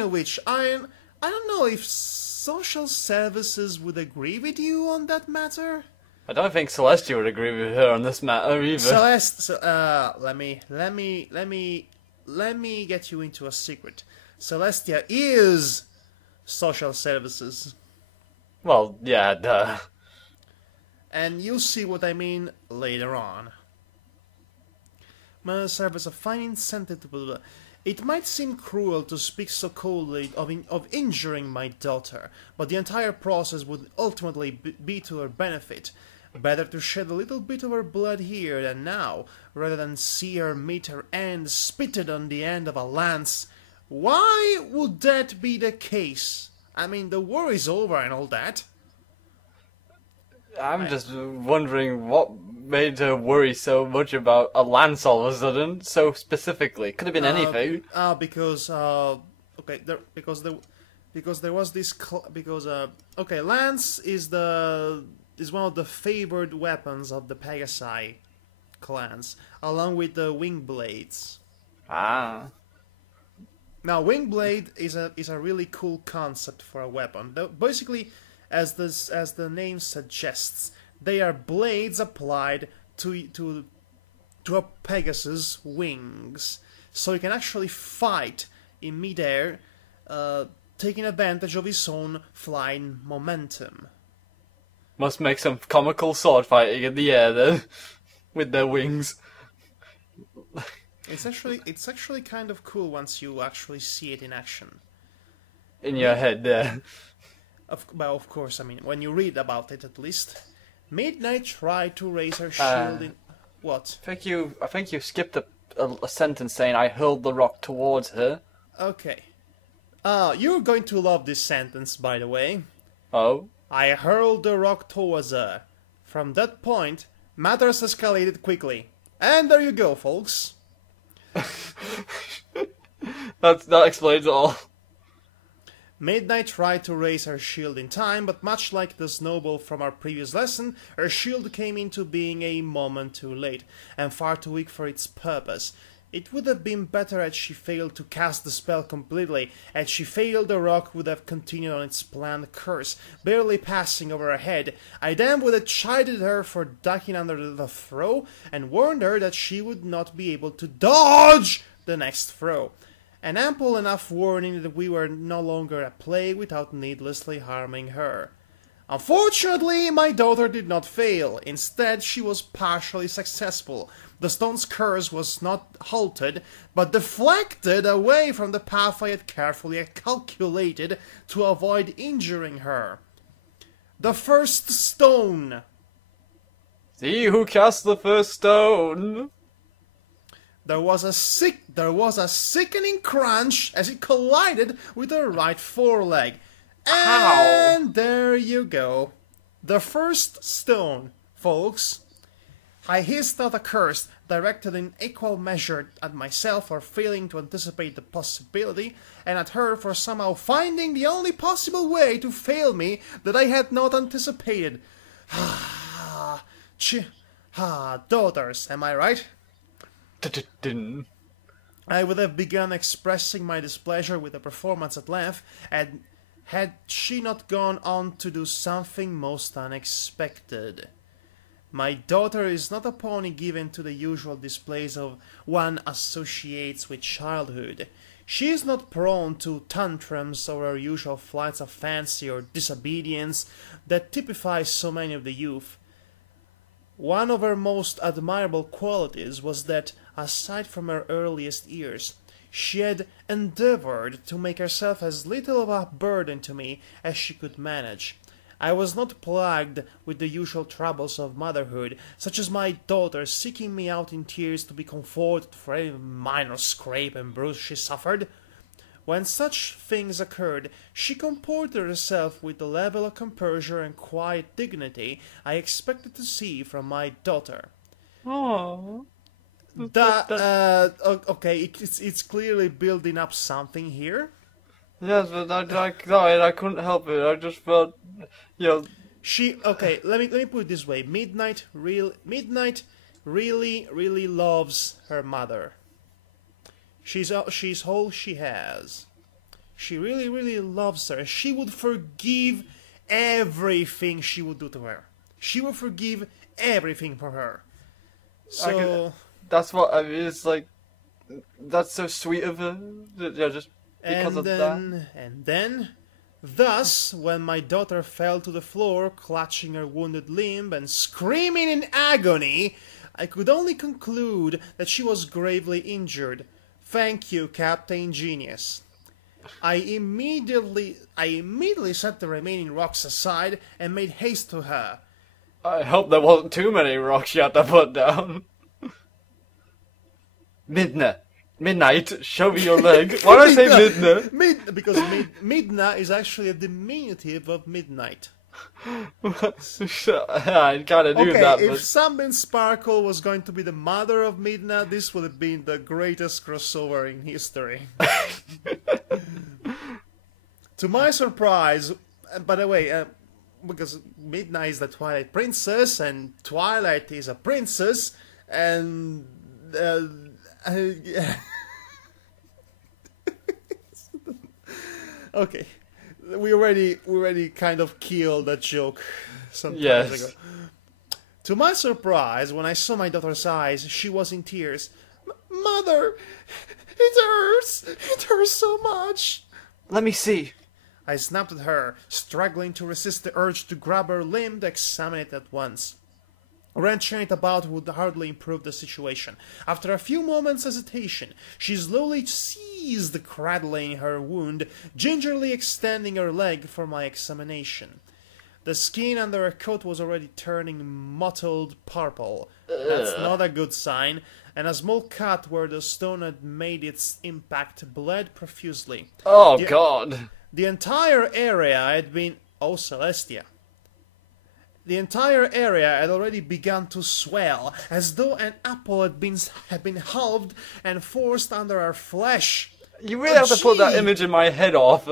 of which, I don't know if social services would agree with you on that matter. I don't think Celestia would agree with her on this matter either. Let me get you into a secret. Celestia is social services. Well, yeah, duh. And you'll see what I mean later on. Must serve as a fine incentive to... It might seem cruel to speak so coldly of injuring my daughter, but the entire process would ultimately be to her benefit. Better to shed a little bit of her blood here than now, rather than see her meet her end spitted on the end of a lance. Why would that be the case? I mean, the war is over and all that. I'm just wondering what made her worry so much about a lance all of a sudden, so specifically. Could have been anything. Because there was this lance is one of the favored weapons of the Pegasi clans, along with the wing blades. Ah. Now, wing blade is a really cool concept for a weapon. Basically, as the name suggests, they are blades applied to a Pegasus' wings, so he can actually fight in midair, taking advantage of his own flying momentum. Must make some comical sword fighting in the air then, with their wings. It's actually kind of cool once you actually see it in action. In your head there. Of course, I mean, when you read about it at least. Midnight tried to raise her shield in... What? I think you skipped a sentence saying, I hurled the rock towards her. Okay. You're going to love this sentence, by the way. Oh? I hurled the rock towards her. From that point, matters escalated quickly. And there you go, folks. That explains it all. Midnight tried to raise her shield in time, but much like the snowball from our previous lesson, her shield came into being a moment too late, and far too weak for its purpose. It would have been better had she failed to cast the spell completely. Had she failed, the rock would have continued on its planned course, barely passing over her head. I then would have chided her for ducking under the throw, and warned her that she would not be able to dodge the next throw. An ample enough warning that we were no longer at play without needlessly harming her. Unfortunately, my daughter did not fail. Instead, she was partially successful. The stone's curse was not halted, but deflected away from the path I had carefully calculated to avoid injuring her. The first stone. See who cast the first stone. There was a sickening crunch as it collided with her right foreleg. And there you go. The first stone, folks. I hissed out a curse, directed in equal measure at myself for failing to anticipate the possibility, and at her for somehow finding the only possible way to fail me that I had not anticipated. Daughters, am I right? I would have begun expressing my displeasure with the performance at length, and had she not gone on to do something most unexpected. My daughter is not a pony given to the usual displays of one associates with childhood. She is not prone to tantrums or her usual flights of fancy or disobedience that typify so many of the youth. One of her most admirable qualities was that, aside from her earliest years, she had endeavored to make herself as little of a burden to me as she could manage. I was not plagued with the usual troubles of motherhood, such as my daughter seeking me out in tears to be comforted for any minor scrape and bruise she suffered. When such things occurred, she comported herself with the level of composure and quiet dignity I expected to see from my daughter. Oh. Okay, it's clearly building up something here. Yes, but I couldn't help it. I just felt, Okay, let me put it this way. Midnight really loves her mother. She's all she has. She really loves her. She would forgive everything she would do to her. She would forgive everything for her. So that's what I mean. It's like, that's so sweet of her. Yeah, just because of that. And then, thus, when my daughter fell to the floor, clutching her wounded limb and screaming in agony, I could only conclude that she was gravely injured. Thank you, Captain Genius. I immediately set the remaining rocks aside and made haste to her. I hope there wasn't too many rocks you had to put down. Midnight, show me your leg. Why did I say Midna? Because Midna is actually a diminutive of midnight. I kinda knew that, if but... Sunbeam Sparkle was going to be the mother of Midna, this would have been the greatest crossover in history. To my surprise, by the way, because Midna is the Twilight Princess, and Twilight is a princess, and... Okay, we already kind of killed that joke some time ago. To my surprise, when I saw my daughter's eyes, she was in tears. Mother, it hurts so much. Let me see. I snapped at her, struggling to resist the urge to grab her limb to examine it at once. Wrenching it about would hardly improve the situation. After a few moments' hesitation, she slowly ceased cradling her wound, gingerly extending her leg for my examination. The skin under her coat was already turning mottled purple. That's not a good sign, and a small cut where the stone had made its impact bled profusely. Oh, God! The entire area had been... Oh, Celestia. The entire area had already begun to swell, as though an apple had been halved and forced under her flesh. You really have to put that image in my head off.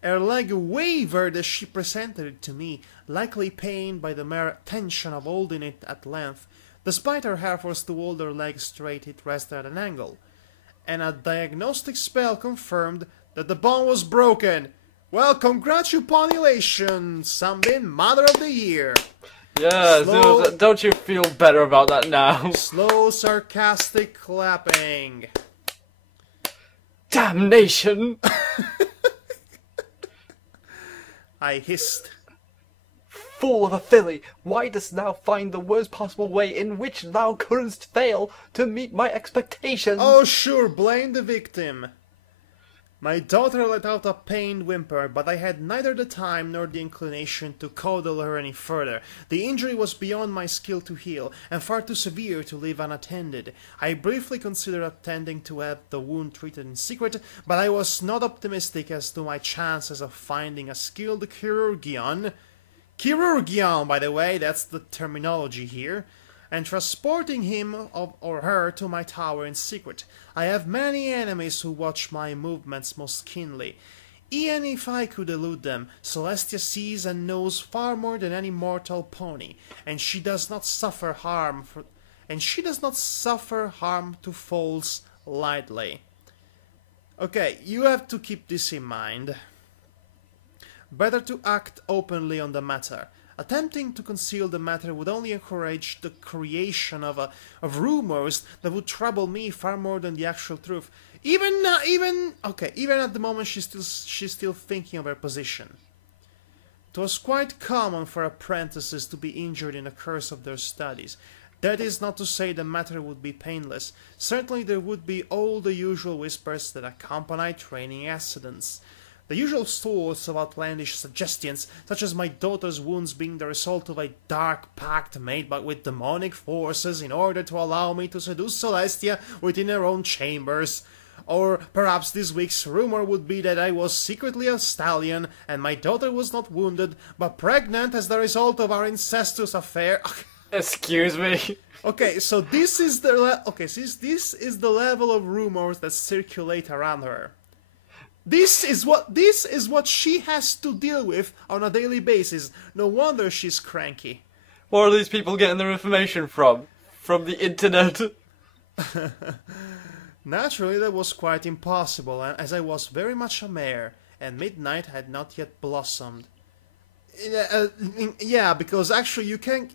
Her leg wavered as she presented it to me, likely pained by the mere tension of holding it at length. Despite her efforts to hold her leg straight, it rested at an angle, and a diagnostic spell confirmed that the bone was broken. Well, congratulations, Sunbeam, Mother of the Year. Yeah, don't you feel better about that now? Slow, sarcastic clapping. Damnation! I hissed. fool of a filly, why dost thou find the worst possible way in which thou couldst fail to meet my expectations? Oh, sure, blame the victim. My daughter let out a pained whimper, but I had neither the time nor the inclination to coddle her any further. The injury was beyond my skill to heal, and far too severe to leave unattended. I briefly considered attending to have the wound treated in secret, but I was not optimistic as to my chances of finding a skilled chirurgeon. Chirurgeon, by the way, that's the terminology here. And transporting him or her to my tower in secret. I have many enemies who watch my movements most keenly. Even if I could elude them, Celestia sees and knows far more than any mortal pony, and she does not suffer harm to foals lightly. Okay, you have to keep this in mind. Better to act openly on the matter. Attempting to conceal the matter would only encourage the creation of rumors that would trouble me far more than the actual truth. Even at the moment she's still thinking of her position. It was quite common for apprentices to be injured in the course of their studies. That is not to say the matter would be painless. Certainly there would be all the usual whispers that accompany training accidents. The usual sorts of outlandish suggestions, such as my daughter's wounds being the result of a dark pact made with demonic forces in order to allow me to seduce Celestia within her own chambers. Or perhaps this week's rumor would be that I was secretly a stallion, and my daughter was not wounded, but pregnant as the result of our incestuous affair. Excuse me. Okay, so this is the level of rumors that circulate around her. This is what she has to deal with on a daily basis. No wonder she's cranky. Where are these people getting their information from? From the internet? Naturally, that was quite impossible, and as I was very much a mare, and midnight had not yet blossomed. Yeah, because actually you could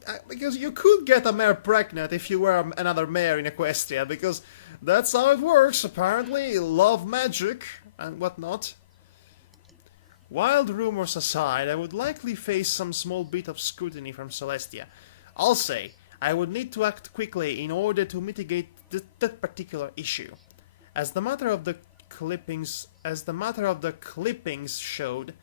get a mare pregnant if you were another mare in Equestria, because that's how it works, apparently. Love magic and whatnot. Wild rumors aside, I would likely face some small bit of scrutiny from Celestia. I'll say, I would need to act quickly in order to mitigate that particular issue. As the matter of the clippings showed,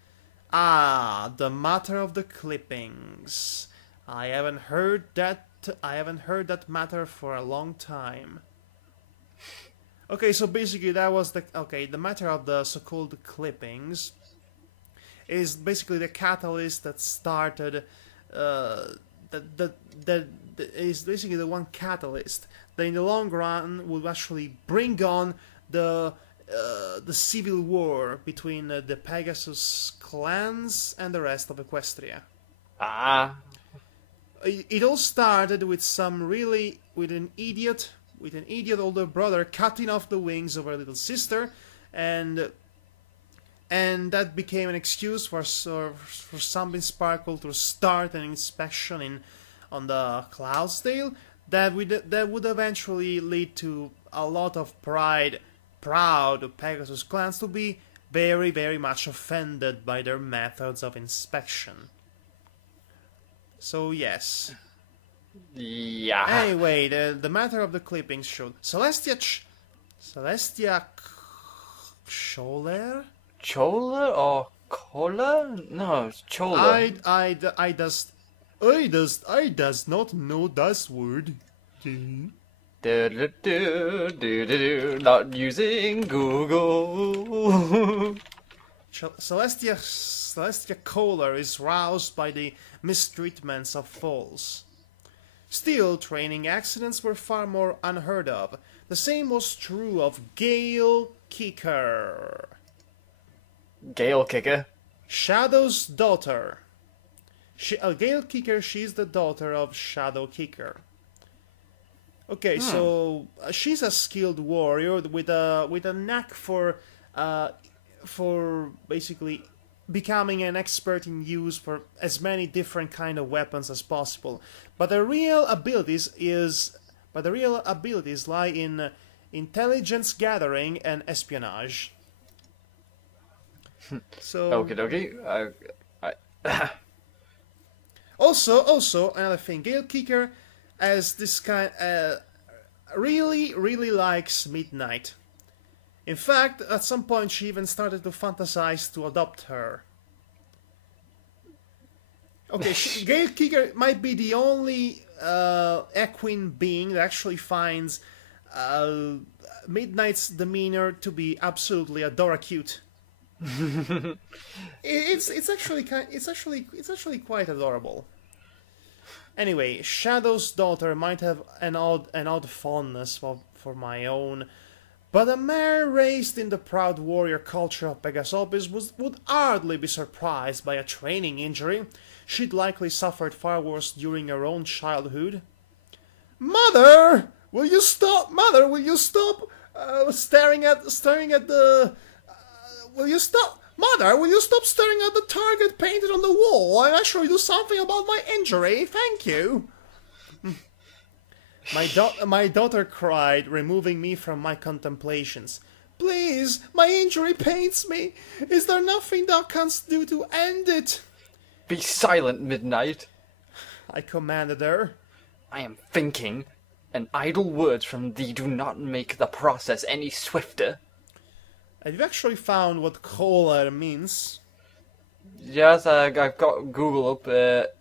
the matter of the clippings. I haven't heard that matter for a long time. Okay, so basically that was the matter of the so-called clippings is basically the catalyst that started that is basically the one catalyst that in the long run would actually bring on the civil war between the Pegasus clans and the rest of Equestria. It all started with an idiot older brother cutting off the wings of her little sister, and that became an excuse for Sunbeam Sparkle to start an inspection on the Cloudsdale that would eventually lead to a lot of proud Pegasus clans to be very, very much offended by their methods of inspection. So yes. Yeah. Anyway, the matter of the clippings showed Celestia Choler? Choler or Cola? No, it's Choler. I does not know this word. Not using Google. Celestia Kohler is roused by the mistreatments of foals. Still, training accidents were far more unheard of. The same was true of Gale Kicker. Gale Kicker? Shadow's daughter. Gale Kicker, she's the daughter of Shadow Kicker. Okay, so she's a skilled warrior with a knack for basically becoming an expert in use for as many different kind of weapons as possible. But the real abilities lie in intelligence gathering and espionage. So. Okie dokie. Also, another thing, Gail Kicker, as this kind, really likes Midnight. In fact, at some point she even started to fantasize to adopt her. Okay, Gail Kicker might be the only equine being that actually finds Midnight's demeanor to be absolutely adoracute. it's actually quite adorable. Anyway, Shadow's daughter might have an odd fondness for my own, but a mare raised in the proud warrior culture of Pegasopis would hardly be surprised by a training injury. She'd likely suffered far worse during her own childhood. Mother, will you stop? Mother, will you stop staring at the? Will you stop? Mother, will you stop staring at the target painted on the wall? I'll actually do something about my injury. Thank you. My daughter cried, removing me from my contemplations. Please, my injury pains me. Is there nothing thou canst do to end it? Be silent, Midnight. I commanded her. I am thinking, and idle words from thee do not make the process any swifter. Have you actually found what choler means? Yes, I've got Google up.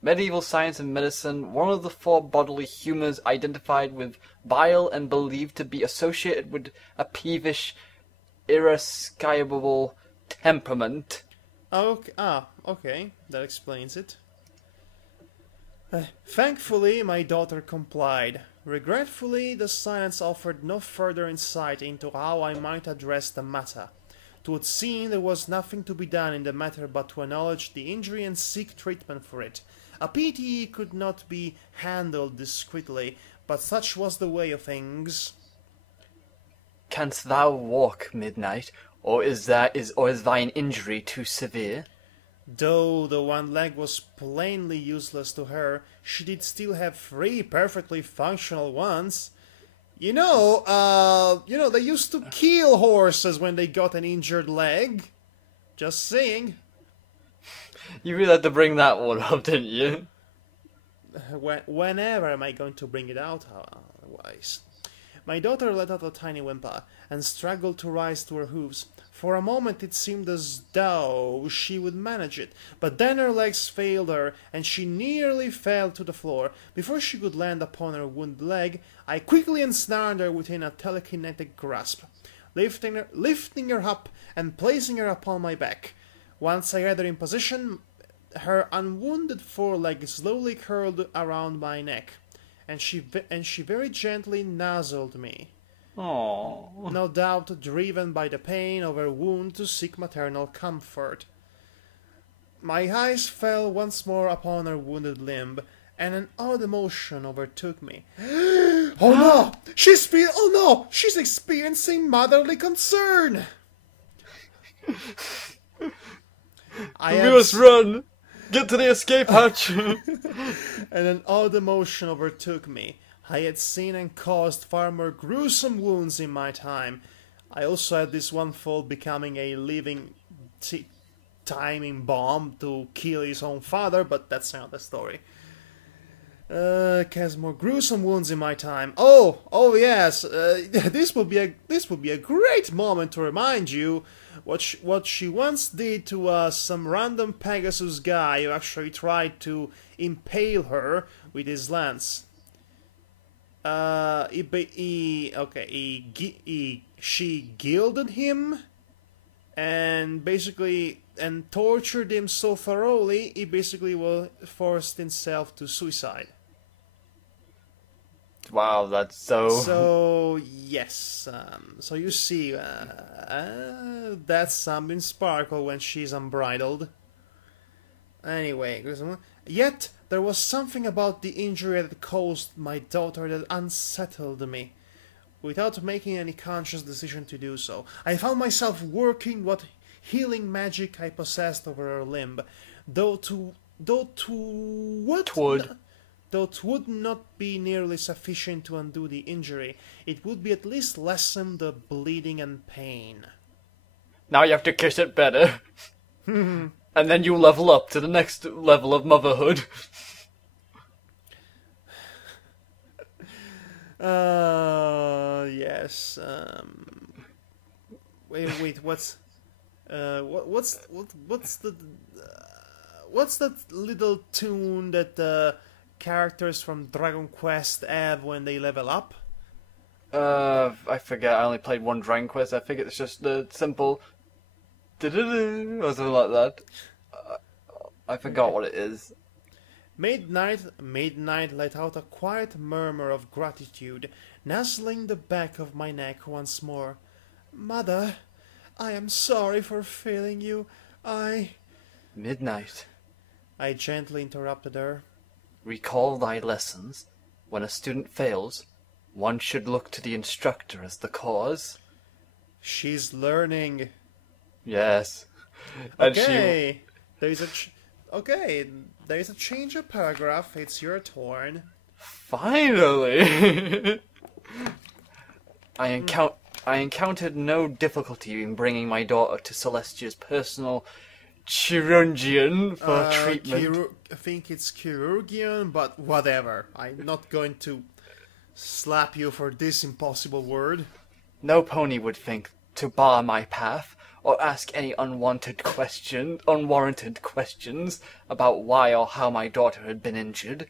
Medieval science and medicine, one of the 4 bodily humours identified with bile and believed to be associated with a peevish, irascible temperament. Okay, that explains it. Thankfully, my daughter complied. Regretfully, the silence offered no further insight into how I might address the matter. 'Twould seem there was nothing to be done in the matter but to acknowledge the injury and seek treatment for it. A PTE could not be handled discreetly, but such was the way of things. Canst thou walk, Midnight, or is thine injury too severe? Though the one leg was plainly useless to her, she did still have 3 perfectly functional ones. They used to kill horses when they got an injured leg. Just saying. You really had to bring that one up, didn't you? Whenever am I going to bring it out otherwise? My daughter let out a tiny whimper and struggled to rise to her hooves. For a moment it seemed as though she would manage it, but then her legs failed her and she nearly fell to the floor. Before she could land upon her wounded leg, I quickly ensnared her within a telekinetic grasp, lifting her up and placing her upon my back. Once I had her in position, her unwounded foreleg slowly curled around my neck, and she very gently nuzzled me. Aww. No doubt driven by the pain of her wound to seek maternal comfort. My eyes fell once more upon her wounded limb, and an odd emotion overtook me. Oh no! She's experiencing motherly concern! We must run! Get to the escape hatch! And an odd emotion overtook me. I had seen and caused far more gruesome wounds in my time. I also had this one fool becoming a living timing bomb to kill his own father, but that's another story. Caused more gruesome wounds in my time. Oh yes. This would be a great moment to remind you what she once did to some random Pegasus guy who actually tried to impale her with his lance. She gilded him and tortured him so thoroughly he basically forced himself to suicide. Wow, that's so yes. So you see, that's something sparkle when she's unbridled. Anyway, yet there was something about the injury that caused my daughter that unsettled me. Without making any conscious decision to do so, I found myself working what healing magic I possessed over her limb, though it would not be nearly sufficient to undo the injury. It would be at least lessen the bleeding and pain. Now you have to kiss it better. And then you level up to the next level of motherhood. Yes. Wait. What's that little tune that the characters from Dragon Quest have when they level up? I forget. I only played one Dragon Quest. I think it's just the simple or something like that. I forgot what it is. Midnight let out a quiet murmur of gratitude, nuzzling the back of my neck once more. Mother, I am sorry for failing you. Midnight. I gently interrupted her. Recall thy lessons. When a student fails, one should look to the instructor as the cause. She's learning. Yes. And Okay, there's a change of paragraph. It's your turn. Finally! I encountered no difficulty in bringing my daughter to Celestia's personal chirurgeon for treatment. I think it's chirurgian, but whatever. I'm not going to slap you for this impossible word. No pony would think to bar my path or ask any unwarranted questions about why or how my daughter had been injured.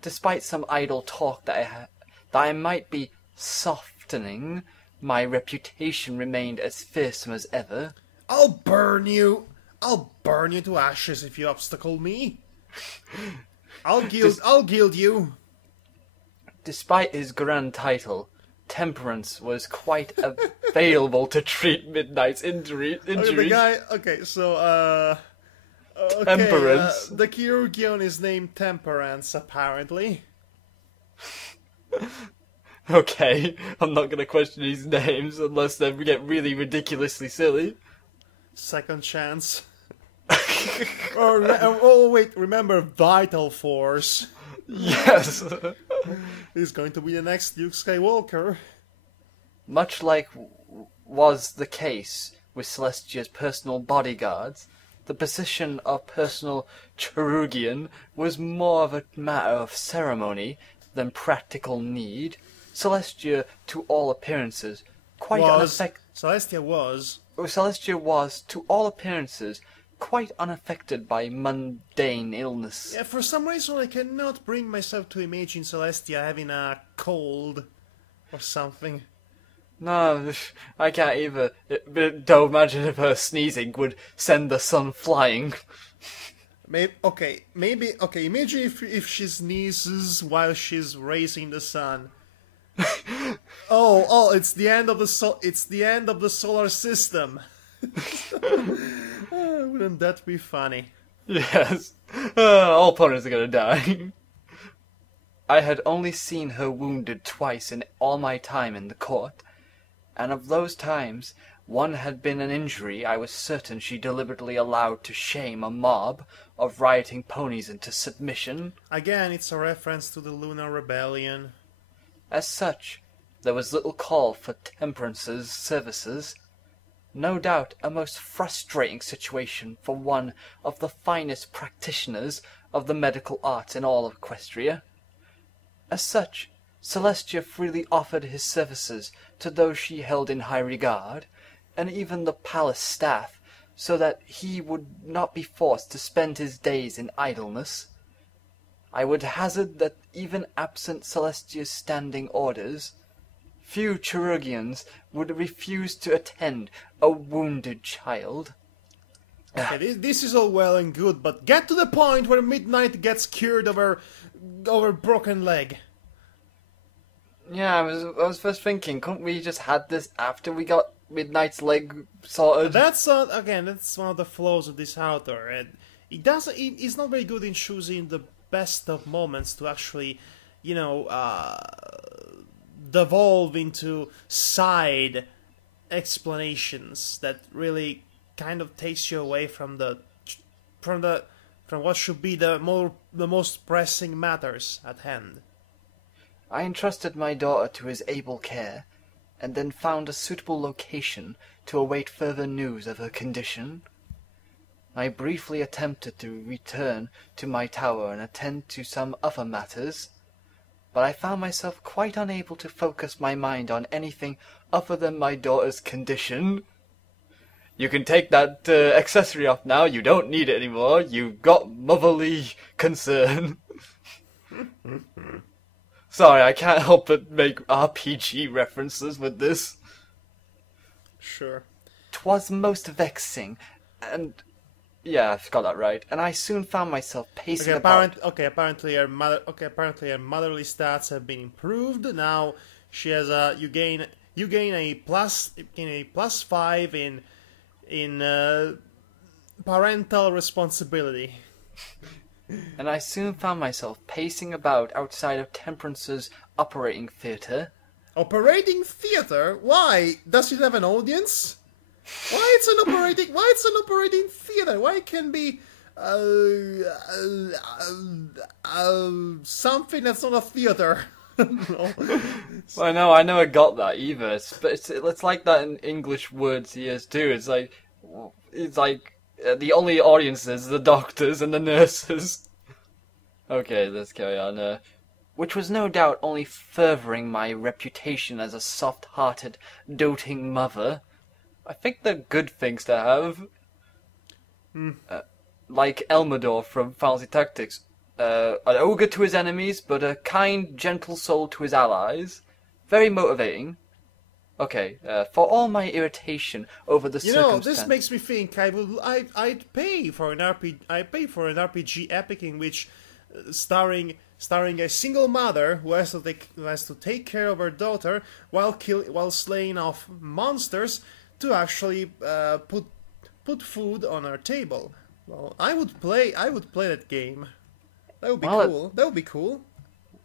Despite some idle talk that I might be softening, my reputation remained as fearsome as ever. I'll burn you to ashes if you obstacle me. I'll gild you. Despite his grand title, Temperance was quite available to treat Midnight's injuries. Temperance. The chirurgion is named Temperance, apparently. Okay, I'm not gonna question these names unless they get ridiculously silly. Second chance. Wait, remember Vital Force. Yes! He's going to be the next Luke Skywalker. Much like was the case with Celestia's personal bodyguards, the position of personal chirurgian was more of a matter of ceremony than practical need. Celestia, to all appearances, Celestia was, to all appearances, quite unaffected by mundane illness. Yeah, for some reason I cannot bring myself to imagine Celestia having a cold or something. No, I can't either. Don't imagine if her sneezing would send the sun flying. Imagine if she sneezes while she's raising the sun. It's the end of the solar system. Wouldn't that be funny? Yes. All ponies are gonna die. I had only seen her wounded twice in all my time in the court, and of those times, one had been an injury I was certain she deliberately allowed to shame a mob of rioting ponies into submission. Again, it's a reference to the Lunar Rebellion. As such, there was little call for Temperance's services. No doubt a most frustrating situation for one of the finest practitioners of the medical arts in all of Equestria. As such, Celestia freely offered his services to those she held in high regard, and even the palace staff, so that he would not be forced to spend his days in idleness. I would hazard that even absent Celestia's standing orders, few chirurgians would refuse to attend a wounded child. Okay, this is all well and good, but get to the point where Midnight gets cured of her broken leg. Yeah, I was first thinking, couldn't we just had this after we got Midnight's leg sorted? That's one of the flaws of this author, and he's not very good in choosing the best of moments to actually, devolve into side explanations that really kind of takes you away from what should be the most pressing matters at hand. I entrusted my daughter to his able care, and then found a suitable location to await further news of her condition. I briefly attempted to return to my tower and attend to some other matters. but I found myself quite unable to focus my mind on anything other than my daughter's condition. You can take that accessory off now. You don't need it anymore. You've got motherly concern. Sorry, I can't help but make RPG references with this. Sure. 'Twas most vexing, and... yeah, I've got that right. And I soon found myself pacing about... apparently her motherly stats have been improved. Now she has a... You gain a +5 in parental responsibility. And I soon found myself pacing about outside of Temperance's operating theatre. Operating theatre? Why? Does it have an audience? Why it's an operating theatre? Why it can be something that's not a theatre? No. Well, I never got that either. But it's like that in English words here too. It's like the only audiences are the doctors and the nurses. Okay, let's carry on. Which was no doubt only furthering my reputation as a soft-hearted, doting mother. I think they're good things to have. Like Elmador from Fantasy Tactics. An ogre to his enemies, but a kind, gentle soul to his allies. Very motivating. Okay, for all my irritation over the circumstance... this makes me think I'd pay for an RPG epic in which starring a single mother who has to take care of her daughter while slaying off monsters to actually put food on her table. Well, I would play that game. That would be cool. That would be cool.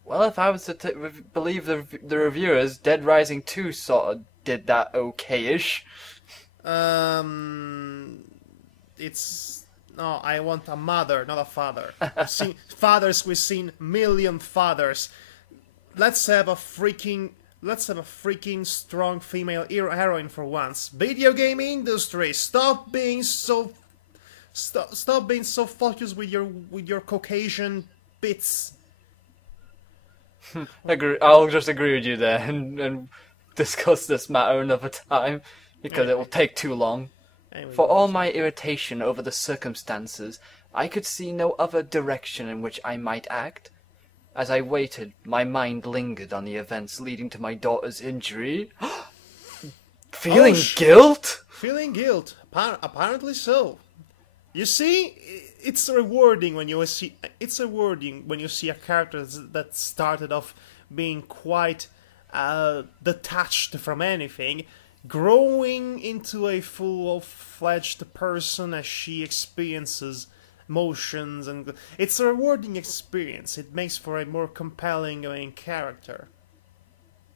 Well, if I was to believe the reviewers, Dead Rising 2 sort of did that okay-ish. It's... No, I want a mother, not a father. Fathers, we've seen million fathers. Let's have a freaking strong female heroine for once. Video game industry, stop being so focused with your Caucasian bits. I'll just agree with you there and discuss this matter another time because it will take too long. Anyway, for all my irritation over the circumstances, I could see no other direction in which I might act. As I waited, my mind lingered on the events leading to my daughter's injury. Feeling guilt? Feeling guilt. Apparently so. You see, it's rewarding when you see a character that started off being quite detached from anything, growing into a full-fledged person as she experiences emotions, and it's a rewarding experience. It makes for a more compelling main character.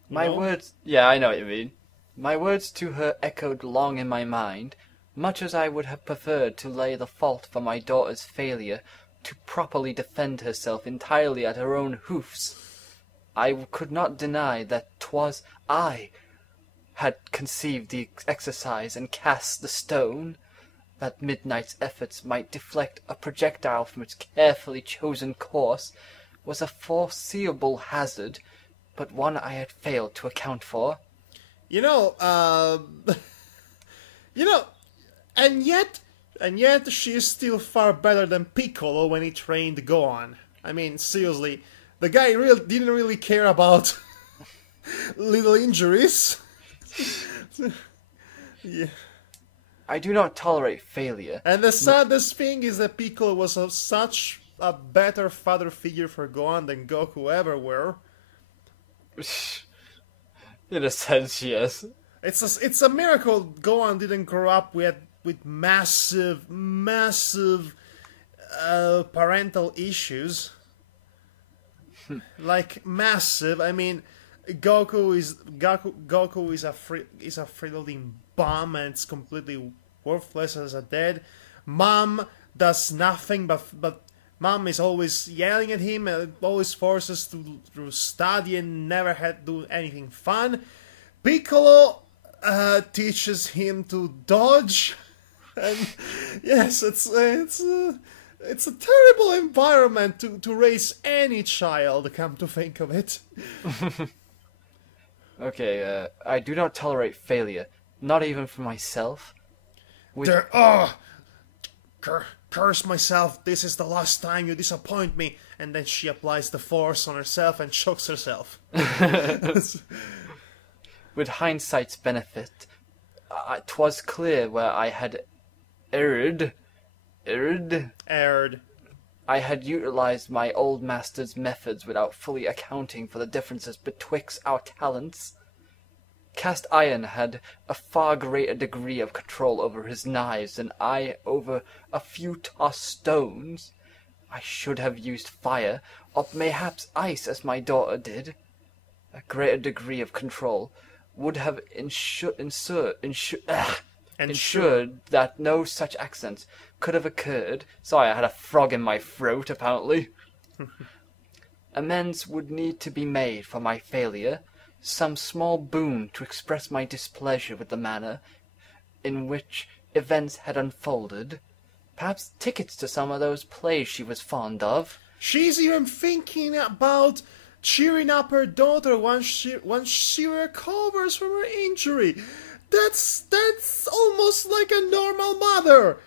Words, yeah, I know what you mean. My words to her echoed long in my mind, much as I would have preferred to lay the fault for my daughter's failure to properly defend herself entirely at her own hoofs. I could not deny that 'twas I had conceived the exercise and cast the stone, that midnight's efforts might deflect a projectile from its carefully chosen course was a foreseeable hazard, but one I had failed to account for. And yet she is still far better than Piccolo when he trained Gohan. I mean, seriously, the guy didn't really care about little injuries. Yeah. I do not tolerate failure. And the saddest thing is that Piccolo was such a better father figure for Gohan than Goku ever were. In a sense, yes. It's a miracle Gohan didn't grow up with massive parental issues. Like massive. I mean, Goku is a free-floating bomb, and it's completely worthless as a dead. Mom does nothing, but Mom is always yelling at him, and always forces to study and never had to do anything fun. Piccolo teaches him to dodge, and yes, It's a terrible environment to raise any child, come to think of it. Okay, I do not tolerate failure, not even for myself. Curse myself, this is the last time you disappoint me. And then she applies the force on herself and chokes herself. With hindsight's benefit, 'twas clear where I had erred. I had utilized my old master's methods without fully accounting for the differences betwixt our talents. Cast iron had a far greater degree of control over his knives than I over a few tossed stones. I should have used fire, or mayhaps ice, as my daughter did. A greater degree of control would have ensured that no such accidents could have occurred. Sorry, I had a frog in my throat, apparently. Amends would need to be made for my failure, some small boon to express my displeasure with the manner in which events had unfolded, perhaps tickets to some of those plays she was fond of. She's even thinking about cheering up her daughter once she recovers from her injury. That's almost like a normal mother.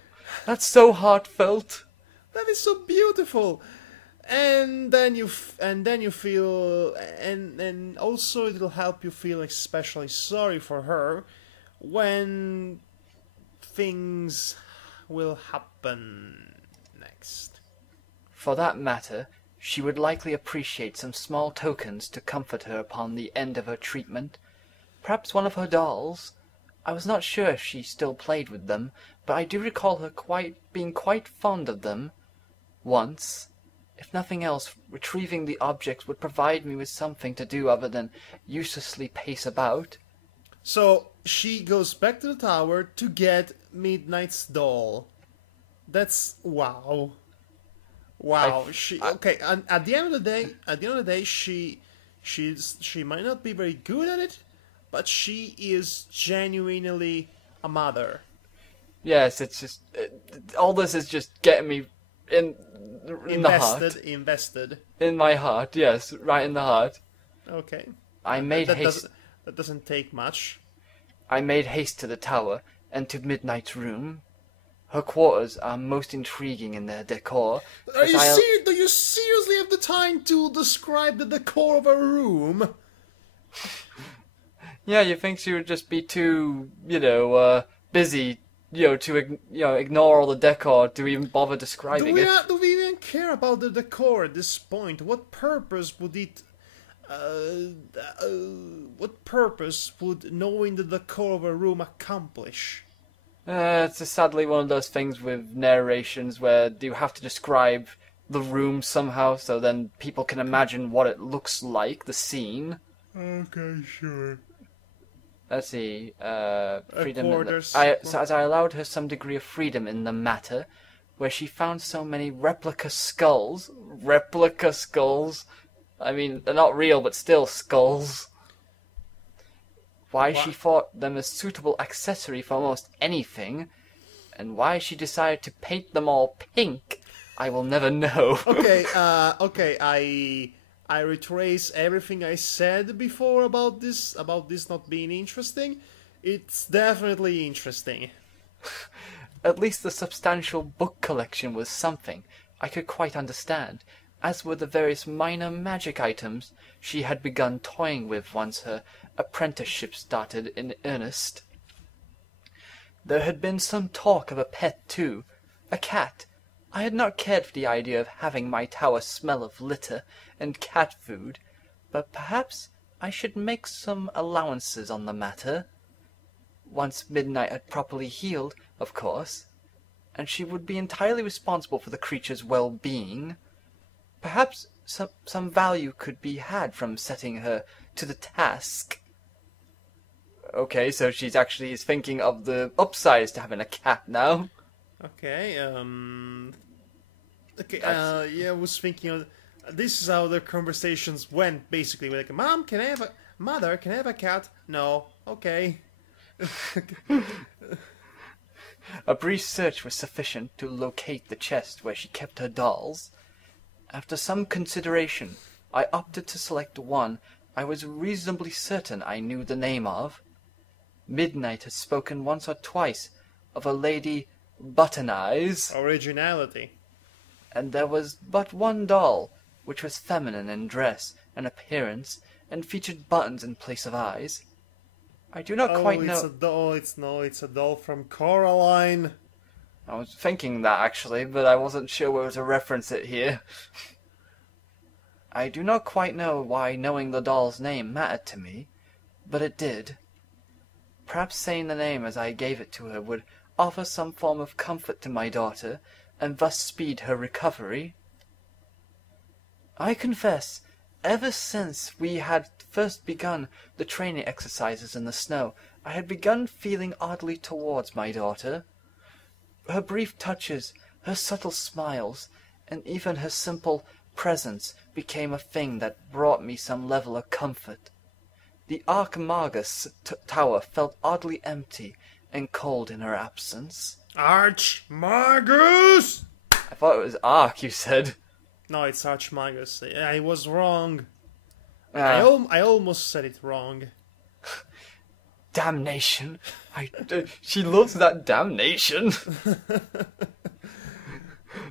That's so heartfelt. That is so beautiful. And then you feel, and also it'll help you feel especially sorry for her when things will happen next. For that matter, she would likely appreciate some small tokens to comfort her upon the end of her treatment. Perhaps one of her dolls. I was not sure if she still played with them, but I do recall her being quite fond of them. Once, if nothing else, retrieving the objects would provide me with something to do other than uselessly pace about. So she goes back to the tower to get Midnight's doll. That's wow. Okay. And at the end of the day, she might not be very good at it, but she is genuinely a mother. Yes, it's just all this is just getting me in the heart. Invested. In my heart, yes, right in the heart. Okay. I made haste. That doesn't take much. I made haste to the tower and to Midnight's room. Her quarters are most intriguing in their decor. Do you seriously have the time to describe the decor of a room? Yeah, you think she would just be too, busy, to ignore all the decor to even bother describing it. Do we even care about the decor at this point? What purpose would it... what purpose would knowing the decor of a room accomplish? It's sadly one of those things with narrations where you have to describe the room somehow, so then people can imagine what it looks like, the scene. Okay, sure. Let's see, freedom. As I allowed her some degree of freedom in the matter, where she found so many replica skulls. Replica skulls. I mean, they're not real, but still skulls. Why she thought them a suitable accessory for almost anything, and why she decided to paint them all pink, I will never know. Okay, I retrace everything I said before about this not being interesting. It's definitely interesting. At least the substantial book collection was something I could quite understand, as were the various minor magic items she had begun toying with once her apprenticeship started in earnest. There had been some talk of a pet, too, a cat. I had not cared for the idea of having my tower smell of litter and cat food, but perhaps I should make some allowances on the matter. Once Midnight had properly healed, of course, and she would be entirely responsible for the creature's well-being. Perhaps some value could be had from setting her to the task. Okay, so she's actually thinking of the upsides to having a cat now. Okay, I was thinking of... This is how the conversations went, basically. We're like, Mother, can I have a cat? No. Okay. A brief search was sufficient to locate the chest where she kept her dolls. After some consideration, I opted to select one I was reasonably certain I knew the name of. Midnight had spoken once or twice of a Lady Button-Eyes. Originality. And there was but one doll, which was feminine in dress and appearance, and featured buttons in place of eyes. I do not quite know... it's a doll, it's a doll from Coraline. I was thinking that, actually, but I wasn't sure where to reference it here. I do not quite know why knowing the doll's name mattered to me, but it did. Perhaps saying the name as I gave it to her would offer some form of comfort to my daughter, and thus speed her recovery. I confess, ever since we had first begun the training exercises in the snow, I had begun feeling oddly towards my daughter. Her brief touches, her subtle smiles, and even her simple presence became a thing that brought me some level of comfort. The Archimagus tower felt oddly empty and cold in her absence. Archimagus! I thought it was Ark, you said. No, it's Archimagus. I was wrong. Ah. I almost said it wrong. Damnation. She loves that damnation.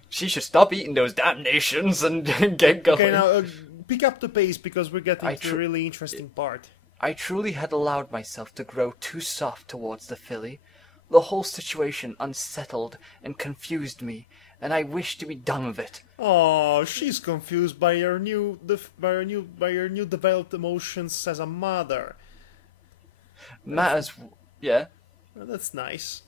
She should stop eating those damnations and get going. Okay, now pick up the pace because we're getting to a really interesting part. I truly had allowed myself to grow too soft towards the filly. The whole situation unsettled and confused me, and I wished to be done with it. Oh, she's confused by your new developed emotions as a mother. Yeah? Well, that's nice.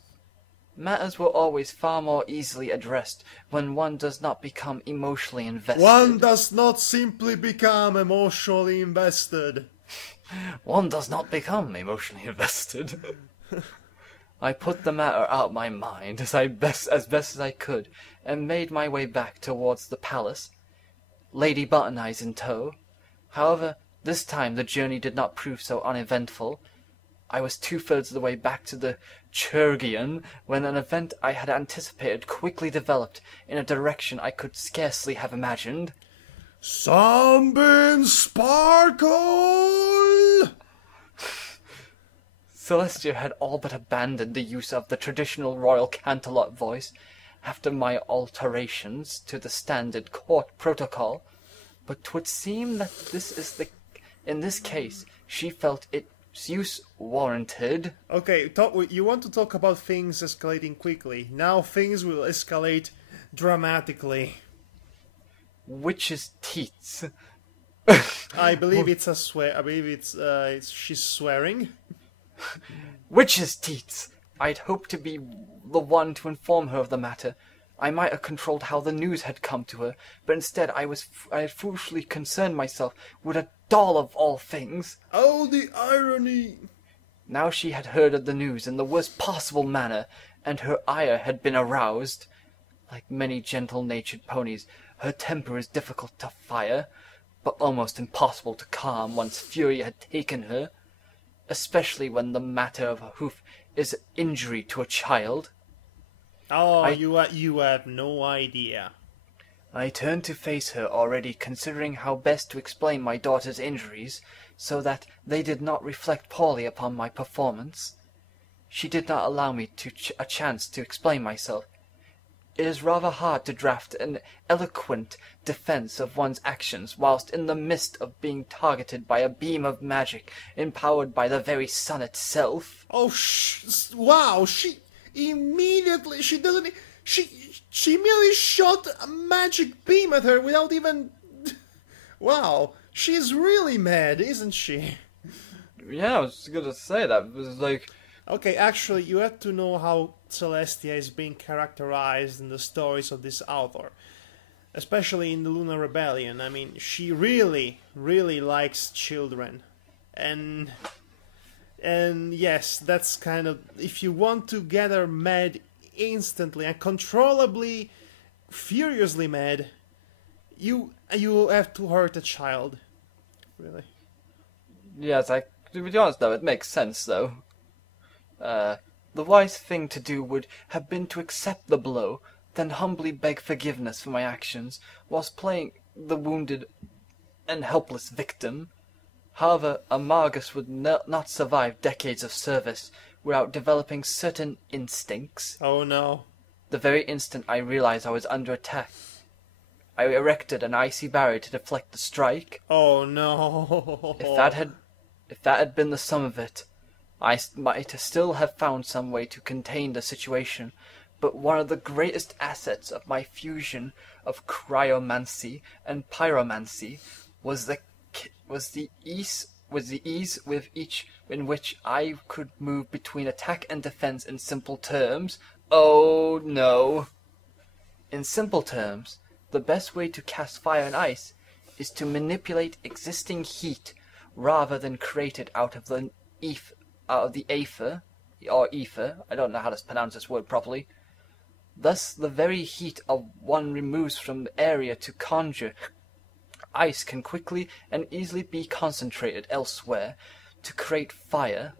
Matters were always far more easily addressed when one does not become emotionally invested. One does not simply become emotionally invested. One does not become emotionally invested. I put the matter out of my mind as best as I could, and made my way back towards the palace, Lady Button-Eyes in tow. However, this time the journey did not prove so uneventful. I was 2/3 of the way back to the Chirurgion when an event I had anticipated quickly developed in a direction I could scarcely have imagined. Sunbeam Sparkle! Celestia had all but abandoned the use of the traditional royal Canterlot voice after my alterations to the standard court protocol, but 'twould seem that in this case she felt its use warranted. Okay, you want to talk about things escalating quickly. Now things will escalate dramatically. Witch's teats. I believe it's a swear. I believe she's swearing. Witch's teats! I'd hoped to be the one to inform her of the matter. I might have controlled how the news had come to her, but instead I had foolishly concerned myself with a doll of all things. Oh, the irony! Now she had heard of the news in the worst possible manner, and her ire had been aroused. Like many gentle-natured ponies, her temper is difficult to fire, but almost impossible to calm once fury had taken her, especially when the matter of a hoof is injury to a child. Oh, you have no idea. I turned to face her, already considering how best to explain my daughter's injuries, so that they did not reflect poorly upon my performance. She did not allow me a chance to explain myself. It is rather hard to draft an eloquent defense of one's actions whilst in the midst of being targeted by a beam of magic empowered by the very sun itself. Oh, wow! She immediately shot a magic beam at her without even. Wow, she's really mad, isn't she? Yeah, I was gonna say that. It was like. Okay, actually, you have to know how Celestia is being characterized in the stories of this author. Especially in the Lunar Rebellion. I mean, she really, really likes children. And yes, that's kind of... If you want to get her mad instantly, uncontrollably, furiously mad, you have to hurt a child. Really. Yes, to be honest though, it makes sense though. The wise thing to do would have been to accept the blow, then humbly beg forgiveness for my actions, whilst playing the wounded and helpless victim. However, a Magus would not survive decades of service without developing certain instincts. Oh no. The very instant I realized I was under attack, I erected an icy barrier to deflect the strike. Oh no. If that had been the sum of it, I might still have found some way to contain the situation, but one of the greatest assets of my fusion of cryomancy and pyromancy was the ease in which I could move between attack and defense in simple terms. Oh no! In simple terms, the best way to cast fire and ice is to manipulate existing heat rather than create it out of the aether, or ether. I don't know how to pronounce this word properly. Thus, the very heat of one removes from the area to conjure ice can quickly and easily be concentrated elsewhere to create fire.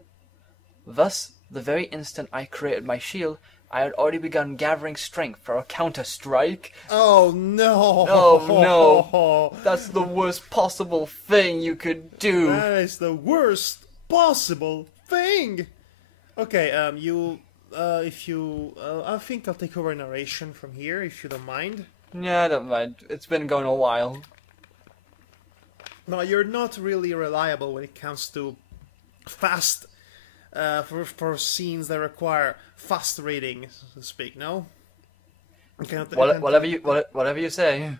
Thus, the very instant I created my shield, I had already begun gathering strength for a counter-strike. Oh no! Oh no! That's the worst possible thing you could do. That is the worst possible thing. Okay, I think I'll take over narration from here, if you don't mind. Yeah, I don't mind. It's been going a while. No, you're not really reliable when it comes to fast, for scenes that require fast reading, so to speak, no? Whatever you say.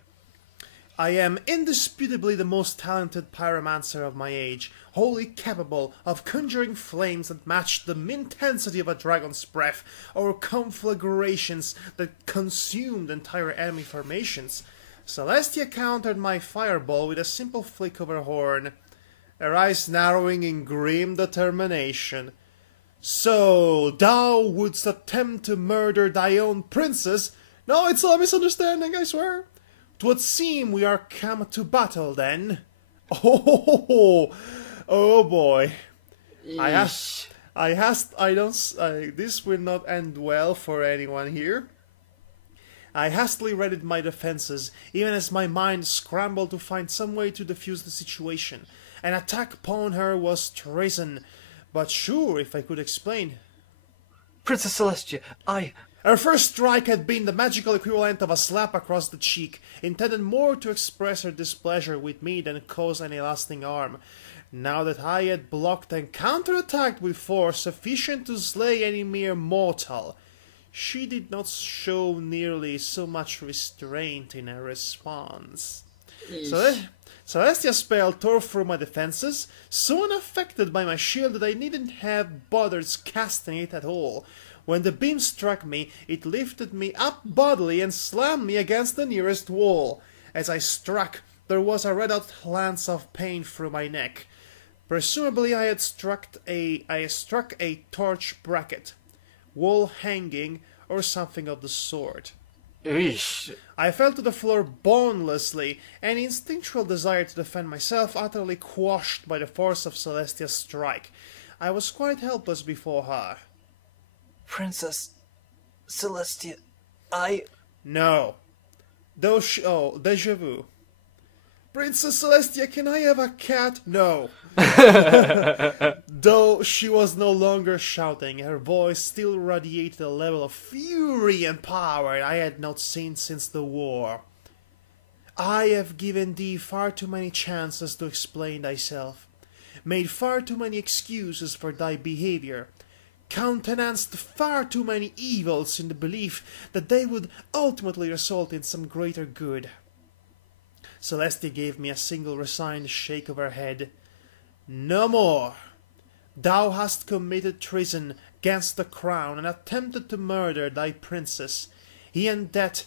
I am indisputably the most talented pyromancer of my age, wholly capable of conjuring flames that match the intensity of a dragon's breath, or conflagrations that consumed entire enemy formations. Celestia countered my fireball with a simple flick of her horn, her eyes narrowing in grim determination. So, thou wouldst attempt to murder thy own princess? No, it's a misunderstanding, I swear. 'Twould seem we are come to battle, then. Oh boy. This will not end well for anyone here. I hastily readied my defenses, even as my mind scrambled to find some way to defuse the situation. An attack upon her was treason, but sure, if I could explain. Princess Celestia, Her first strike had been the magical equivalent of a slap across the cheek, intended more to express her displeasure with me than cause any lasting harm. Now that I had blocked and counterattacked with force sufficient to slay any mere mortal, she did not show nearly so much restraint in her response. Celestia's spell tore through my defenses, so unaffected by my shield that I needn't have bothered casting it at all. When the beam struck me, it lifted me up bodily and slammed me against the nearest wall. As I struck, there was a red-hot lance of pain through my neck. Presumably I struck a torch bracket, wall hanging, or something of the sort. Eesh. I fell to the floor bonelessly, an instinctual desire to defend myself utterly quashed by the force of Celestia's strike. I was quite helpless before her. Princess Celestia, No. Déjà vu. Princess Celestia, can I have a cat? No. Though she was no longer shouting, her voice still radiated a level of fury and power I had not seen since the war. I have given thee far too many chances to explain thyself, made far too many excuses for thy behavior, countenanced far too many evils in the belief that they would ultimately result in some greater good. Celestia gave me a single resigned shake of her head. No more. Thou hast committed treason against the crown and attempted to murder thy princess. And that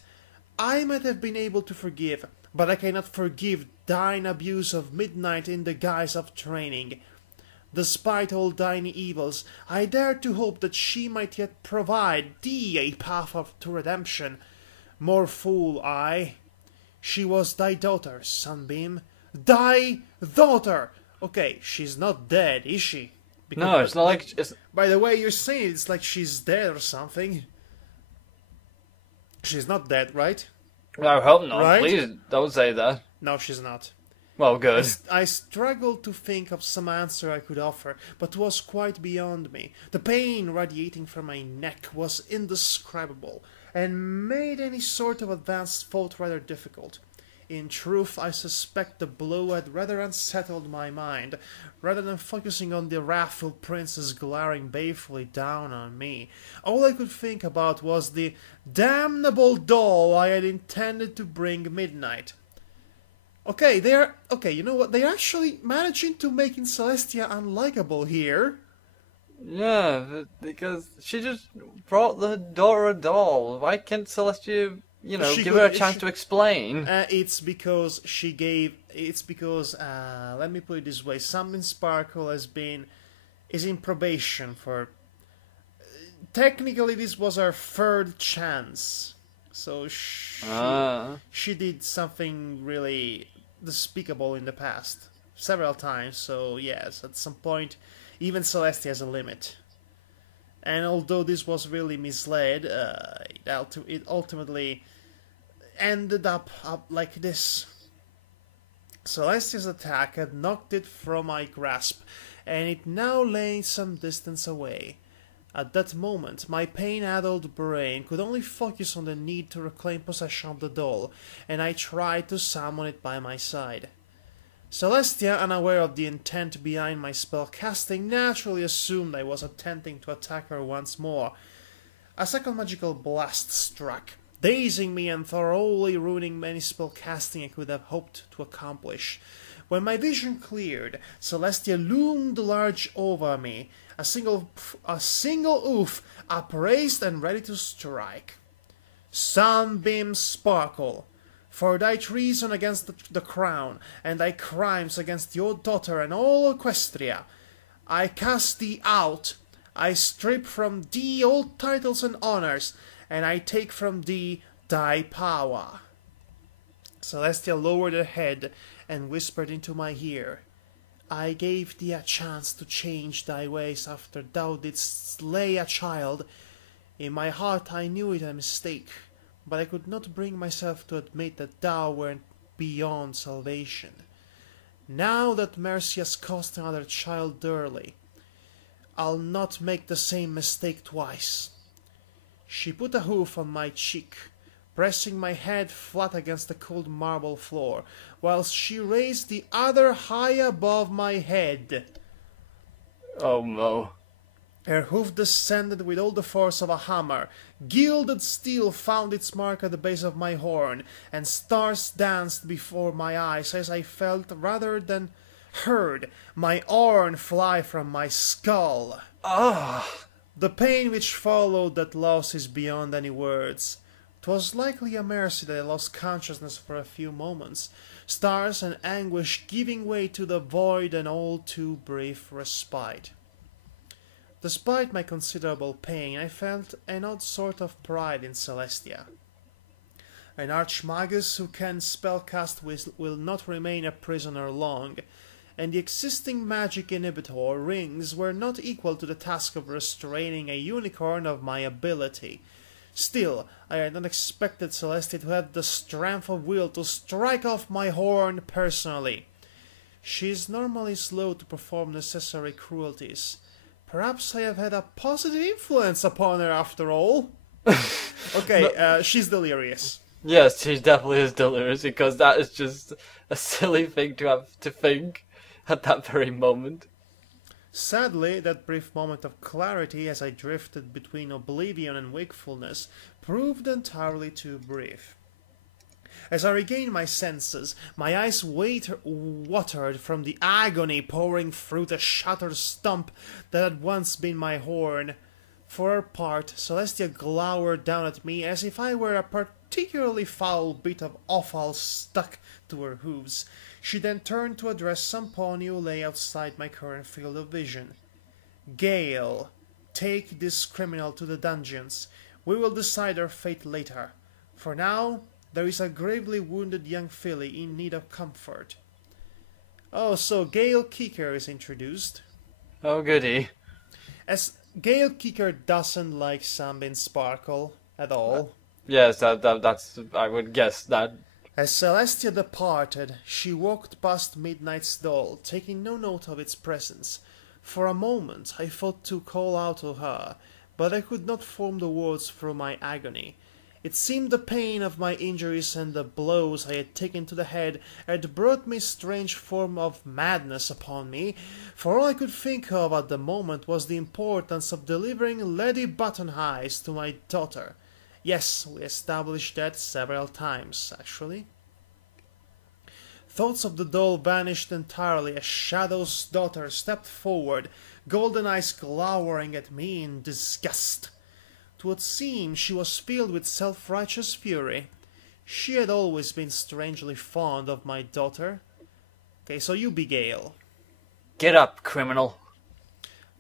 I might have been able to forgive, but I cannot forgive thine abuse of midnight in the guise of training. Despite all thine evils, I dare to hope that she might yet provide thee a path to redemption. More fool I. She was thy daughter, Sunbeam. Thy daughter! Okay, she's not dead, is she? No, it's not like it's. By the way you're saying, it's like she's dead or something. She's not dead, right? I hope not. Right? Please don't say that. No, she's not. Well, good. I struggled to think of some answer I could offer, but was quite beyond me. The pain radiating from my neck was indescribable, and made any sort of advanced thought rather difficult. In truth, I suspect the blow had rather unsettled my mind. Rather than focusing on the wrathful princess glaring balefully down on me, all I could think about was the damnable doll I had intended to bring midnight. Okay, you know what? They're actually managing to making Celestia unlikable here. Yeah, because she just brought the daughter a doll. Why can't Celestia, give her a chance to explain? It's because let me put it this way: Something Sparkle is in probation for. Technically, this was her third chance, so she did something really despicable in the past several times. So yes, at some point, even Celestia has a limit. And although this was really misled, it ultimately ended up like this. Celestia's attack had knocked it from my grasp, and it now lay some distance away. At that moment, my pain-addled brain could only focus on the need to reclaim possession of the doll, and I tried to summon it by my side. Celestia, unaware of the intent behind my spell casting, naturally assumed I was attempting to attack her once more. A second magical blast struck, dazing me and thoroughly ruining any spell casting I could have hoped to accomplish. When my vision cleared, Celestia loomed large over me, a single oof upraised and ready to strike. Sunbeams sparkle. For thy treason against the crown, and thy crimes against your daughter and all Equestria, I cast thee out. I strip from thee all titles and honors, and I take from thee thy power. Celestia lowered her head and whispered into my ear, I gave thee a chance to change thy ways after thou didst slay a child. In my heart I knew it a mistake, but I could not bring myself to admit that thou wert beyond salvation. Now that mercy has cost another child dearly, I'll not make the same mistake twice. She put a hoof on my cheek, pressing my head flat against the cold marble floor, whilst she raised the other high above my head. Oh, Mo. Her hoof descended with all the force of a hammer. Gilded steel found its mark at the base of my horn, and stars danced before my eyes as I felt, rather than heard, my horn fly from my skull. Ah! The pain which followed that loss is beyond any words. 'Twas likely a mercy that I lost consciousness for a few moments, stars and anguish giving way to the void and all too brief respite. Despite my considerable pain, I felt an odd sort of pride in Celestia. An archmagus who can spellcast will not remain a prisoner long, and the existing magic inhibitor rings were not equal to the task of restraining a unicorn of my ability. Still, I had not expected Celestia to have the strength of will to strike off my horn personally. She is normally slow to perform necessary cruelties. Perhaps I have had a positive influence upon her after all. Okay, she's delirious. Yes, she definitely is delirious, because that is just a silly thing to have to think at that very moment. Sadly, that brief moment of clarity as I drifted between oblivion and wakefulness proved entirely too brief. As I regained my senses, my eyes watered from the agony pouring through the shattered stump that had once been my horn. For her part, Celestia glowered down at me as if I were a particularly foul bit of offal stuck to her hooves. She then turned to address some pony who lay outside my current field of vision. Gale, take this criminal to the dungeons. We will decide her fate later. For now, there is a gravely wounded young filly in need of comfort. Oh, so Gale Kicker is introduced. Oh, goody. As Gale Kicker doesn't like Sunbeam Sparkle at all. Yes, that's... I would guess that. As Celestia departed, she walked past Midnight's doll, taking no note of its presence. For a moment I thought to call out to her, but I could not form the words through my agony. It seemed the pain of my injuries and the blows I had taken to the head had brought me a strange form of madness upon me, for all I could think of at the moment was the importance of delivering Lady Button-Eyes to my daughter. Yes, we established that several times, actually. Thoughts of the doll vanished entirely as Shadow's daughter stepped forward, golden eyes glowering at me in disgust. To what seemed she was filled with self-righteous fury. She had always been strangely fond of my daughter. Okay, so you be Gale. Get up, criminal.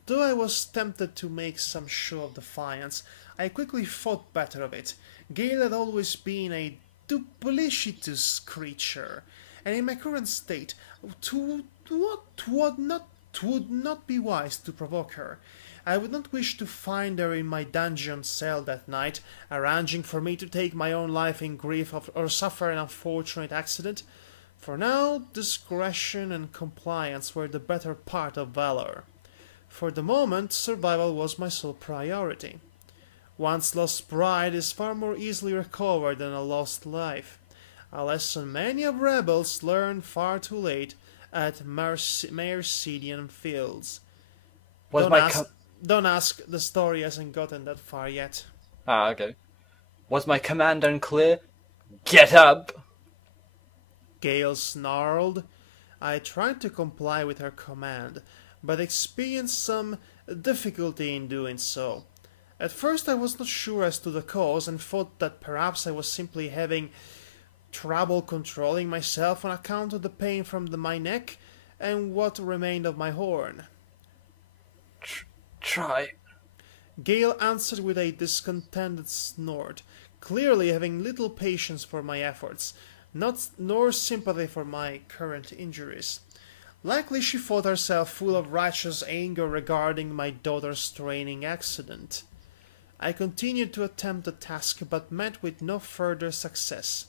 Though I was tempted to make some show of defiance, I quickly thought better of it. Gale had always been a duplicitous creature, and in my current state, would not be wise to provoke her. I would not wish to find her in my dungeon cell that night, arranging for me to take my own life in grief or suffer an unfortunate accident. For now, discretion and compliance were the better part of valor. For the moment, survival was my sole priority. Once lost pride is far more easily recovered than a lost life, a lesson many of rebels learn far too late at Mercedian fields. Don't ask, the story hasn't gotten that far yet. Ah, okay. Was my command unclear? Get up! Gale snarled. I tried to comply with her command, but experienced some difficulty in doing so. At first I was not sure as to the cause and thought that perhaps I was simply having trouble controlling myself on account of the pain from my neck and what remained of my horn. Try. Gale answered with a discontented snort, clearly having little patience for my efforts, nor sympathy for my current injuries. Likely she thought herself full of righteous anger regarding my daughter's straining accident. I continued to attempt the task, but met with no further success.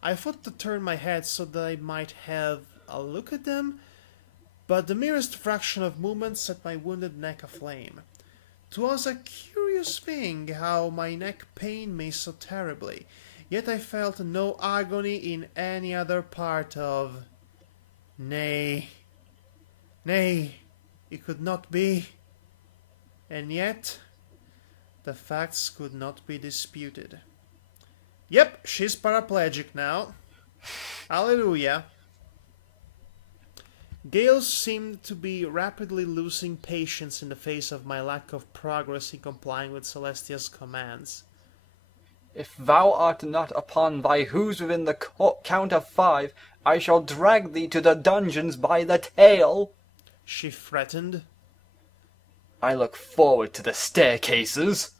I thought to turn my head so that I might have a look at them, but the merest fraction of movement set my wounded neck aflame. 'Twas a curious thing how my neck pained me so terribly, yet I felt no agony in any other part of... Nay, it could not be. And yet, the facts could not be disputed. Yep, she's paraplegic now. Hallelujah. Gale seemed to be rapidly losing patience in the face of my lack of progress in complying with Celestia's commands. If thou art not upon thy hooves within the count of 5, I shall drag thee to the dungeons by the tail, she threatened. I look forward to the staircases.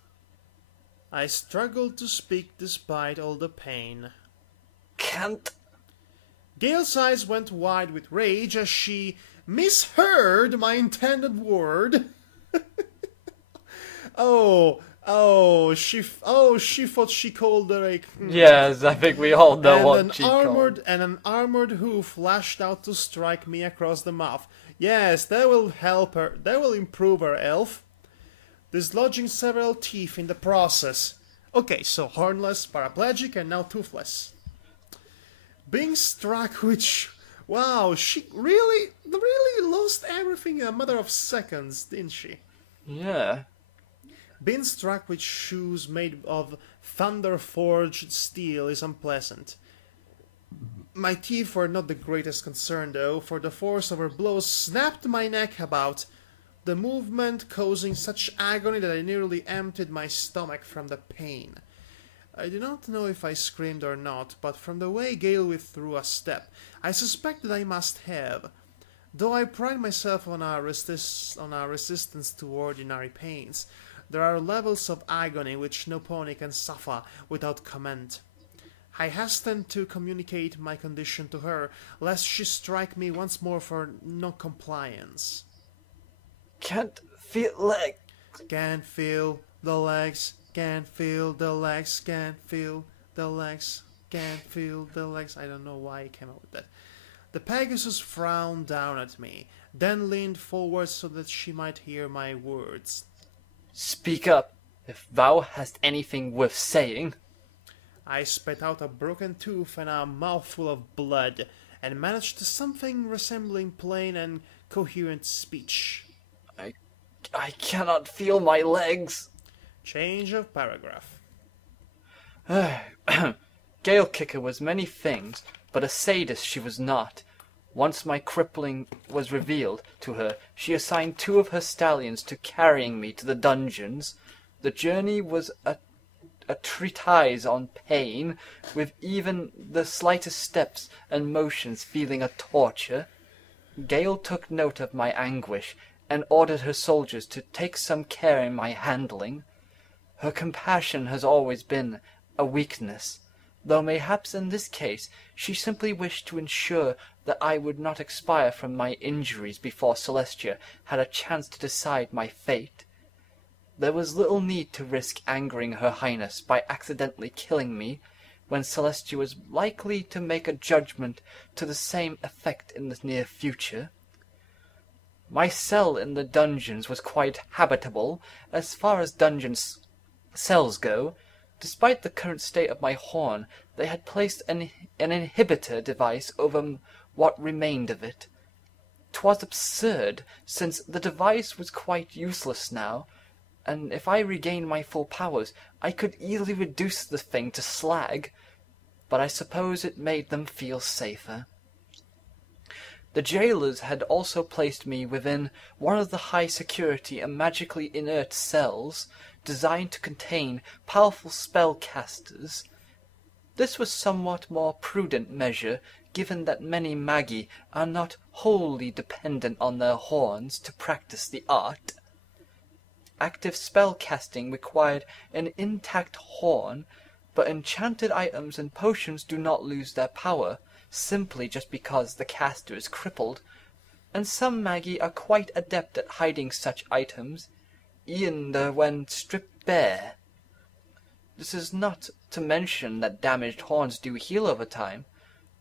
I struggled to speak despite all the pain. Can't. Gale's eyes went wide with rage as she misheard my intended word. She thought she called her a... Yes, I think we all know what she called. And an armored hoof lashed out to strike me across the mouth. Yes, that will help her. That will improve her health. Dislodging several teeth in the process. Okay, so hornless, paraplegic, and now toothless. Being struck with... Wow, she really lost everything in a matter of seconds, didn't she? Yeah. Being struck with shoes made of thunder-forged steel is unpleasant. My teeth were not the greatest concern, though, for the force of her blows snapped my neck about, the movement causing such agony that I nearly emptied my stomach from the pain. I do not know if I screamed or not, but from the way Gale withdrew a step, I suspect that I must have. Though I pride myself on our resistance to ordinary pains, there are levels of agony which no pony can suffer without comment. I hastened to communicate my condition to her, lest she strike me once more for non-compliance. can't feel leg. Can't feel the legs, can't feel the legs, can't feel the legs, can't feel the legs. I don't know why I came up with that. The Pegasus frowned down at me, then leaned forward so that she might hear my words. Speak up, if thou hast anything worth saying. I spat out a broken tooth and a mouthful of blood, and managed something resembling plain and coherent speech. I cannot feel my legs. Change of paragraph. Gale Kicker was many things, but a sadist she was not. Once my crippling was revealed to her, she assigned 2 of her stallions to carrying me to the dungeons. The journey was a treatise on pain, with even the slightest steps and motions feeling a torture. Gale took note of my anguish, and ordered her soldiers to take some care in my handling. Her compassion has always been a weakness, though mayhaps in this case she simply wished to ensure that I would not expire from my injuries before Celestia had a chance to decide my fate. There was little need to risk angering Her Highness by accidentally killing me, when Celestia was likely to make a judgment to the same effect in the near future. My cell in the dungeons was quite habitable, as far as dungeons cells go. Despite the current state of my horn, they had placed an inhibitor device over what remained of it. 'Twas absurd, since the device was quite useless now, and if I regained my full powers, I could easily reduce the thing to slag, but I suppose it made them feel safer. The jailers had also placed me within one of the high-security and magically inert cells, designed to contain powerful spellcasters. This was somewhat more prudent measure, given that many magi are not wholly dependent on their horns to practice the art. Active spellcasting required an intact horn, but enchanted items and potions do not lose their power, simply just because the caster is crippled, and some magi are quite adept at hiding such items, e'en when stripped bare. This is not to mention that damaged horns do heal over time,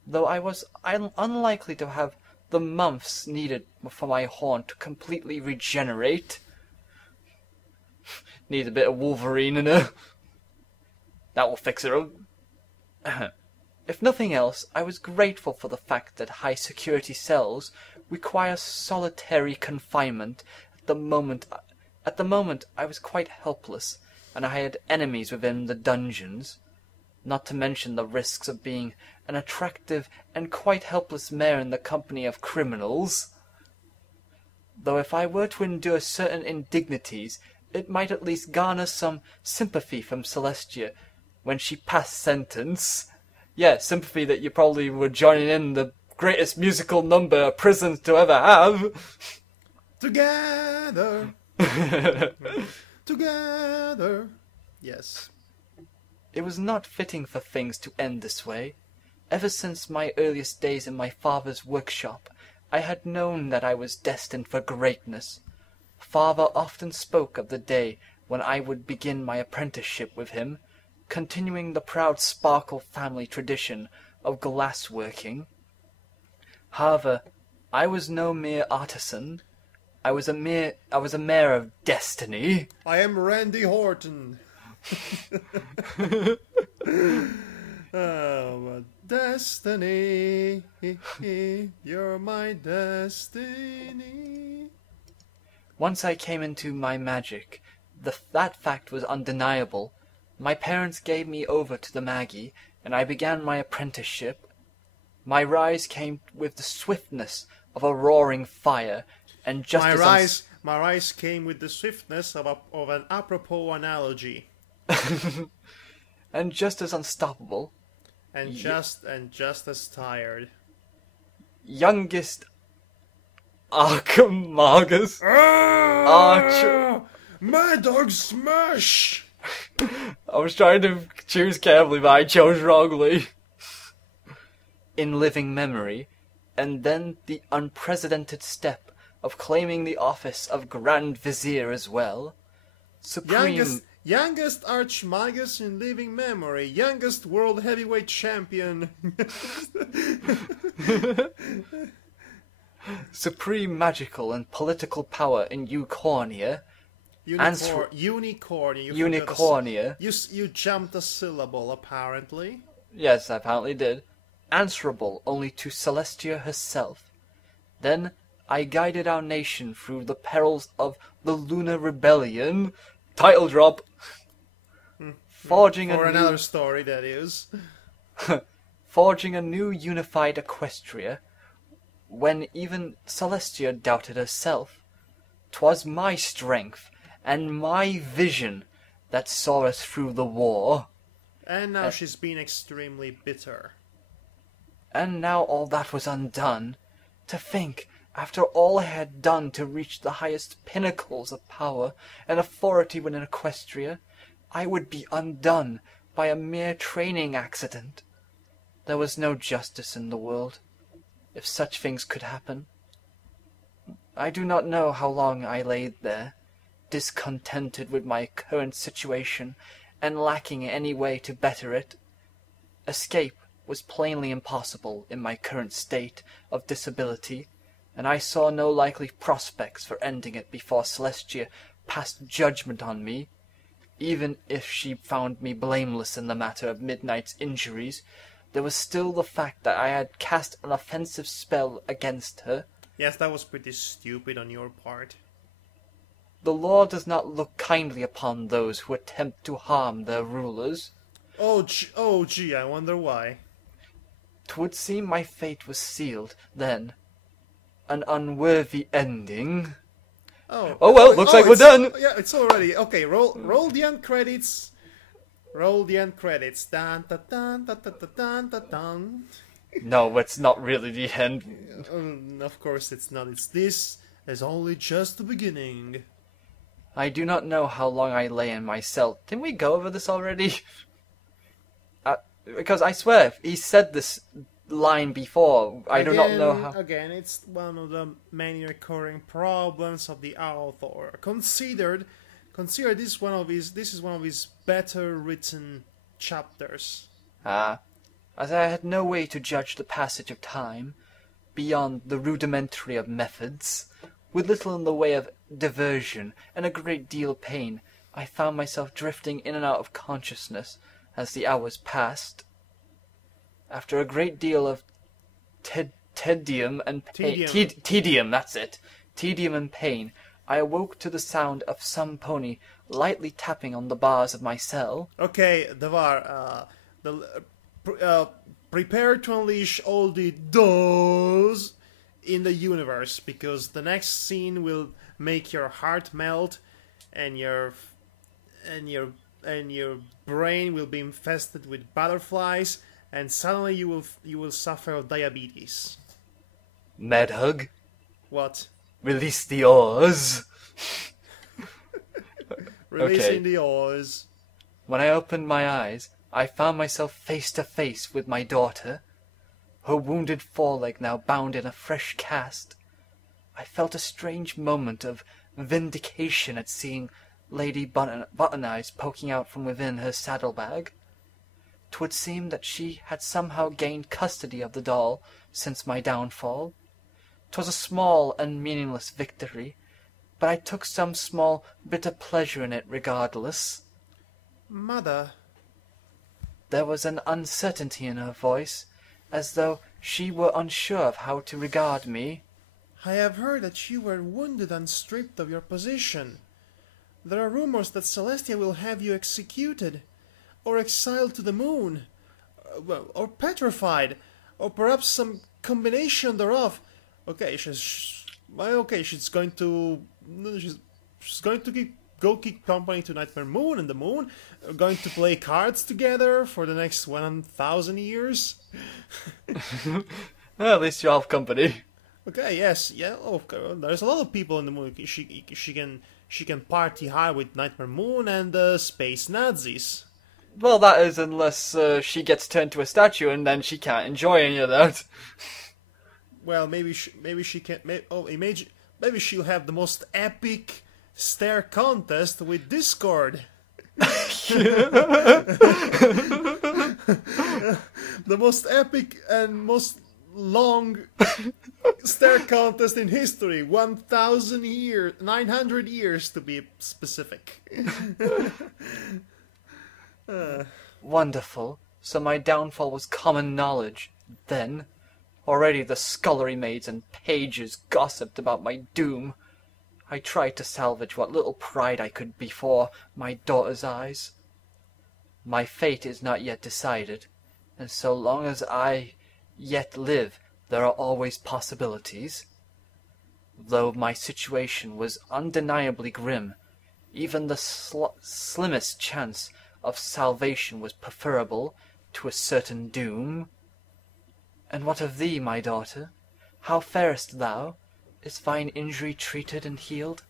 though I was unlikely to have the months needed for my horn to completely regenerate. Needs a bit of Wolverine in her. That will fix her up. If nothing else, I was grateful for the fact that high-security cells require solitary confinement. At the moment I was quite helpless, and I had enemies within the dungeons, not to mention the risks of being an attractive and quite helpless mare in the company of criminals. Though if I were to endure certain indignities, it might at least garner some sympathy from Celestia when she passed sentence. Yeah, sympathy that you probably were joining in the greatest musical number prisons to ever have. Together. Together. Yes. It was not fitting for things to end this way. Ever since my earliest days in my father's workshop, I had known that I was destined for greatness. Father often spoke of the day when I would begin my apprenticeship with him, continuing the proud Sparkle family tradition of glassworking. However, I was no mere artisan. I was a mare of destiny. I am Randy Horton. Oh, but destiny, you're my destiny. Once I came into my magic, that fact was undeniable. My parents gave me over to the Magi, and I began my apprenticeship. My rise came with the swiftness of a roaring fire, and just my rise came with the swiftness of an apropos analogy. And just as unstoppable. And just as tired. Youngest Archimagus. Archer. Madhog smash! I was trying to choose carefully, but I chose wrongly. In living memory, and then the unprecedented step of claiming the office of Grand Vizier as well. Supreme... Youngest Archmagus in living memory. Youngest world heavyweight champion. Supreme magical and political power in Eucornia. Unicornia. Unicornia. You jumped a syllable, apparently. Yes, I apparently did. Answerable only to Celestia herself. Then I guided our nation through the perils of the Lunar Rebellion. Title drop. Forging another story, that is. Forging a new unified Equestria, when even Celestia doubted herself. 'Twas my strength and my vision that saw us through the war. And now she's been extremely bitter. And now all that was undone. To think, after all I had done to reach the highest pinnacles of power and authority within Equestria, I would be undone by a mere training accident. There was no justice in the world, if such things could happen. I do not know how long I lay there, discontented with my current situation and lacking any way to better it. Escape was plainly impossible in my current state of disability, and I saw no likely prospects for ending it before Celestia passed judgment on me. Even if she found me blameless in the matter of Midnight's injuries, there was still the fact that I had cast an offensive spell against her. Yes, that was pretty stupid on your part. The law does not look kindly upon those who attempt to harm their rulers. Oh gee, I wonder why. 'Twould seem my fate was sealed, then. An unworthy ending. Oh well, looks like we're done. Yeah, it's already okay. Roll the end credits. Roll the end credits. Dun dun dun dun dun dun dun dun. No, it's not really the end. Of course it's not. This is only just the beginning. I do not know how long I lay in my cell. Didn't we go over this already? Because I swear, he said this line before. I do not know how. Again, it's one of the many recurring problems of the author. Consider this is one of his better written chapters. As I had no way to judge the passage of time, beyond the rudimentary of methods, with little in the way of diversion and a great deal of pain, I found myself drifting in and out of consciousness as the hours passed. After a great deal of tedium and pain, tedium, that's it, tedium and pain, I awoke to the sound of some pony lightly tapping on the bars of my cell. Okay, Devar, prepare to unleash all the doors in the universe, because the next scene will make your heart melt, and your brain will be infested with butterflies, and suddenly you will suffer of diabetes. Madhog, What? release the oars. Releasing the oars. When I opened my eyes, I found myself face to face with my daughter, her wounded foreleg now bound in a fresh cast. I felt a strange moment of vindication at seeing Lady Button-Eyes poking out from within her saddlebag. 'Twould seem that she had somehow gained custody of the doll since my downfall. 'Twas a small and meaningless victory, but I took some small bitter pleasure in it regardless. Mother. There was an uncertainty in her voice, as though she were unsure of how to regard me. I have heard that you were wounded and stripped of your position. There are rumors that Celestia will have you executed, or exiled to the moon, or petrified, or perhaps some combination thereof. Okay, she's going to go keep company to Nightmare Moon, and the moon are going to play cards together for the next 1,000 years. Well, at least you have company. Okay, yes, yeah. Okay. There's a lot of people in the moon. She can party hard with Nightmare Moon and the space Nazis. Well, that is unless she gets turned to a statue, and then she can't enjoy any of that. Well, maybe she can. Maybe she'll have the most epic stare contest with Discord. The most epic and most long stare contest in history. 1,000 years, 900 years to be specific. Wonderful. So my downfall was common knowledge, then? Already the scullery maids and pages gossiped about my doom. I tried to salvage what little pride I could before my daughter's eyes. My fate is not yet decided, and so long as I yet live, there are always possibilities. Though my situation was undeniably grim, even the slimmest chance of salvation was preferable to a certain doom. And what of thee, my daughter? How farest thou? Is thine injury treated and healed?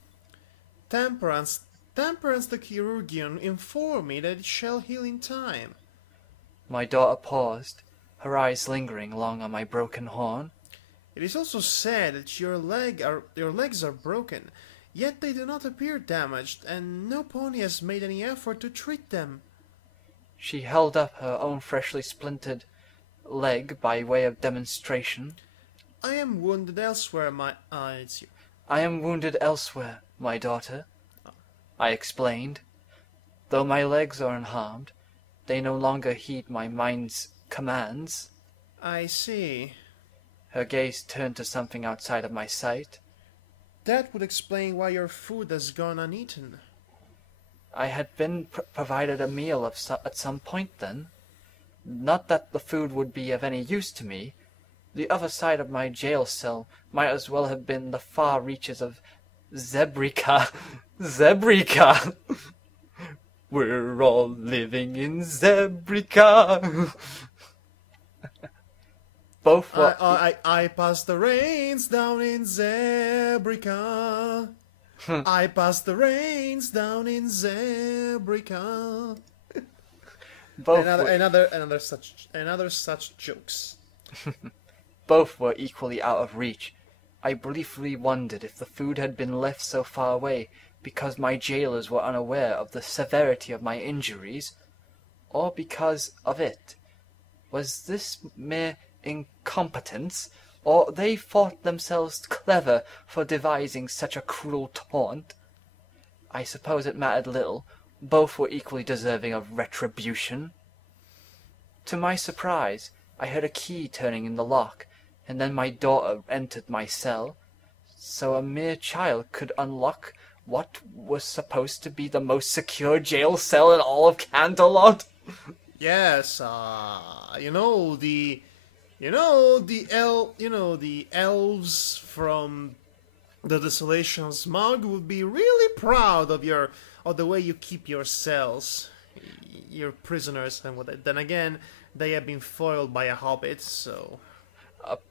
Temperance the chirurgeon informed me that it shall heal in time. My daughter paused, her eyes lingering long on my broken horn. It is also said that your legs are broken, yet they do not appear damaged, and no pony has made any effort to treat them. She held up her own freshly splintered leg by way of demonstration. I am wounded elsewhere, it's you. I am wounded elsewhere, my daughter, I explained. Though my legs are unharmed, they no longer heed my mind's commands. I see. Her gaze turned to something outside of my sight. That would explain why your food has gone uneaten. I had been provided a meal at some point, then. Not that the food would be of any use to me. The other side of my jail cell might as well have been the far reaches of Zebrica. Zebrica! We're all living in Zebrica. Both were... I passed the rains down in Zebrica. I passed the rains down in Zebrica. Both another such jokes. Both were equally out of reach. I briefly wondered if the food had been left so far away because my jailers were unaware of the severity of my injuries, or because of it. Was this mere incompetence, or they thought themselves clever for devising such a cruel taunt? I suppose it mattered little. Both were equally deserving of retribution. To my surprise, I heard a key turning in the lock, and then my daughter entered my cell. So a mere child could unlock what was supposed to be the most secure jail cell in all of Canterlot? Yes, the elves from the Desolation Smog would be really proud of the way you keep your cells, your prisoners, and what. Then again, they have been foiled by a hobbit, so.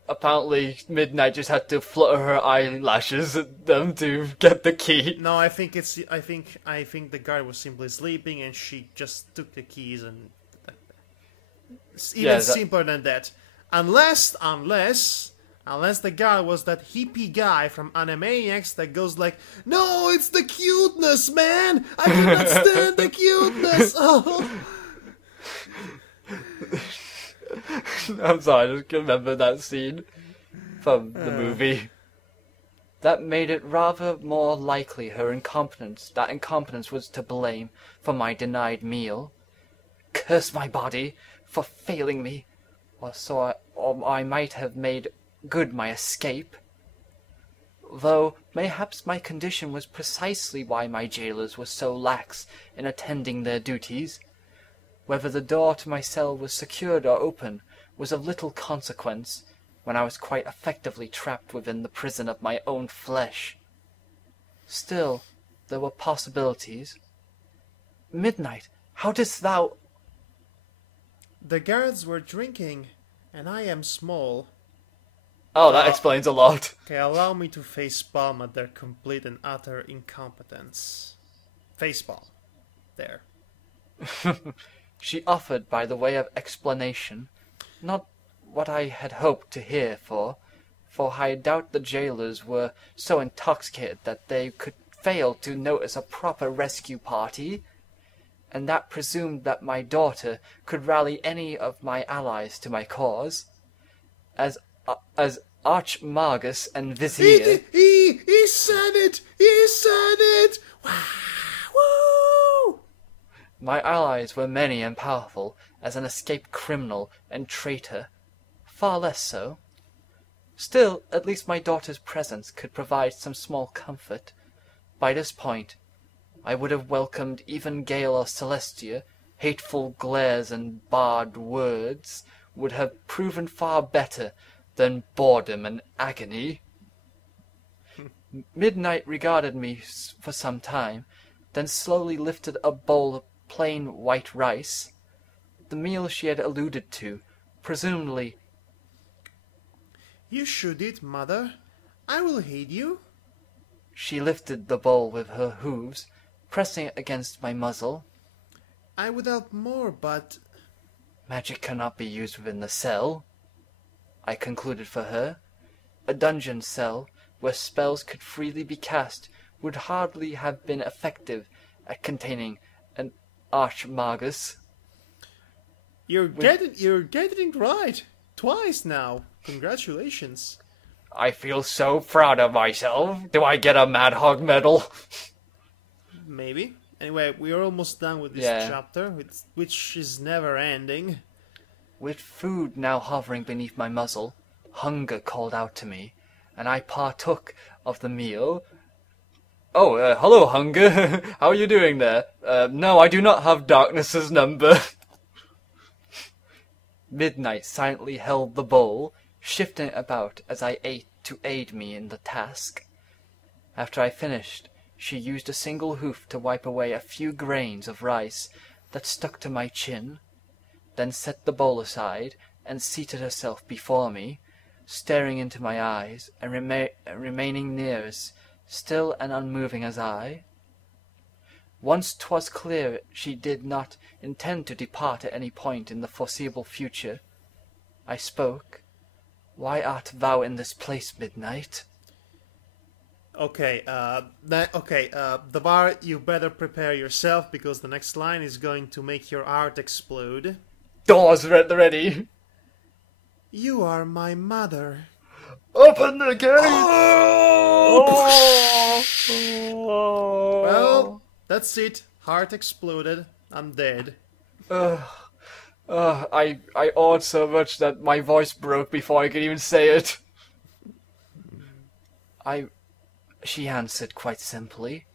Apparently, Midnight just had to flutter her eyelashes at them to get the key. No, I think the guard was simply sleeping, and she just took the keys, and it's even simpler than that. Unless the guy was that hippie guy from Animaniacs that goes like, "No, it's the cuteness, man! I cannot stand the cuteness!" Oh. I'm sorry, I just remember that scene from the movie. That made it rather more likely that incompetence was to blame for my denied meal. Curse my body for failing me, or I might have made good my escape. Though mayhaps my condition was precisely why my jailers were so lax in attending their duties. Whether the door to my cell was secured or open was of little consequence, when I was quite effectively trapped within the prison of my own flesh. Still, there were possibilities. Midnight, how didst thou... The guards were drinking, and I am small. Oh, that explains a lot. Okay, allow me to facepalm at their complete and utter incompetence. Facepalm. There. She offered by the way of explanation, not what I had hoped to hear, for for I doubt the jailers were so intoxicated that they could fail to notice a proper rescue party, and that presumed that my daughter could rally any of my allies to my cause. As Archmagus and Vizier... He said it! He said it! Woo! My allies were many and powerful, as an escaped criminal and traitor, far less so. Still, at least my daughter's presence could provide some small comfort. By this point, I would have welcomed even Gale or Celestia. Hateful glares and barred words would have proven far better than boredom and agony. Midnight regarded me for some time, then slowly lifted a bowl of plain white rice, the meal she had alluded to, presumably. You should eat, mother. I will aid you. She lifted the bowl with her hooves, pressing it against my muzzle. I would help more, but... Magic cannot be used within the cell, I concluded for her. A dungeon cell, where spells could freely be cast, would hardly have been effective at containing an Archmagus. You're getting it right. Twice now. Congratulations. I feel so proud of myself. Do I get a Madhog medal? Maybe. Anyway, we are almost done with this chapter, which is never ending. With food now hovering beneath my muzzle, hunger called out to me, and I partook of the meal. Oh, hello, hunger. How are you doing there? No, I do not have darkness's number. Midnight silently held the bowl, shifting it about as I ate to aid me in the task. After I finished, she used a single hoof to wipe away a few grains of rice that stuck to my chin, then set the bowl aside and seated herself before me, staring into my eyes and remaining near as still and unmoving as I. Once 'twas clear she did not intend to depart at any point in the foreseeable future, I spoke. Why art thou in this place, Midnight? Okay, Davar, you better prepare yourself, because the next line is going to make your heart explode. Doors ready. You are my mother. Open the gate! Well, that's it. Heart exploded. I'm dead. I awed so much that my voice broke before I could even say it. She answered quite simply.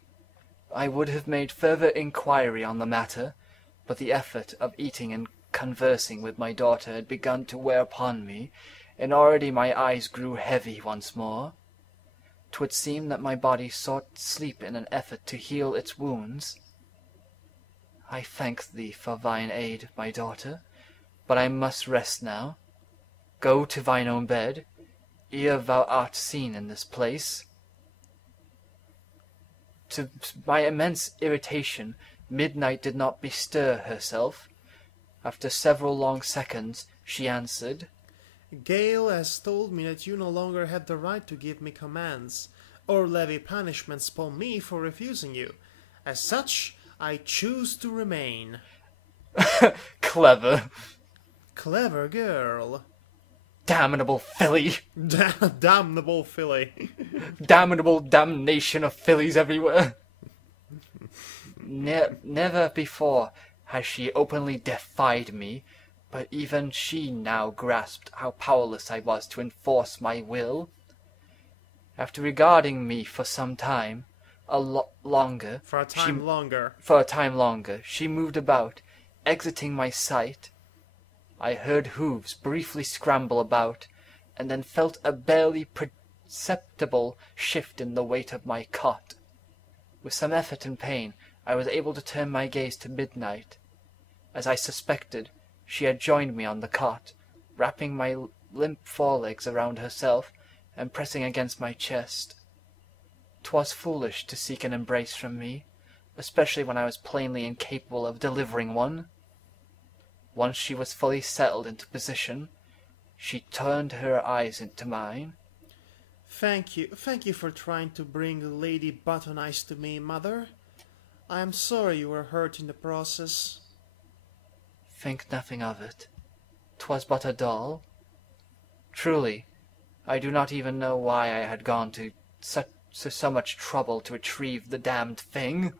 I would have made further inquiry on the matter, but the effort of eating and conversing with my daughter had begun to wear upon me, and already my eyes grew heavy once more. 'Twould seem that my body sought sleep in an effort to heal its wounds. I thank thee for thine aid, my daughter, but I must rest now. Go to thine own bed, ere thou art seen in this place. To my immense irritation, Midnight did not bestir herself. After several long seconds, she answered, Gale has told me that you no longer have the right to give me commands, or levy punishments upon me for refusing you. As such, I choose to remain. Clever. Clever girl. Damnable filly. Damnable filly. Damnable damnation of fillies everywhere. Never before has she openly defied me, but even she now grasped how powerless I was to enforce my will. After regarding me for some time, longer, she moved about, exiting my sight. I heard hooves briefly scramble about, and then felt a barely perceptible shift in the weight of my cot. With some effort and pain, I was able to turn my gaze to Midnight. As I suspected, she had joined me on the cot, wrapping my limp forelegs around herself and pressing against my chest. 'Twas foolish to seek an embrace from me, especially when I was plainly incapable of delivering one. Once she was fully settled into position, she turned her eyes into mine. Thank you for trying to bring Lady Button Eyes to me, Mother. I am sorry you were hurt in the process. Think nothing of it. 'Twas but a doll. Truly, I do not even know why I had gone to so much trouble to retrieve the damned thing.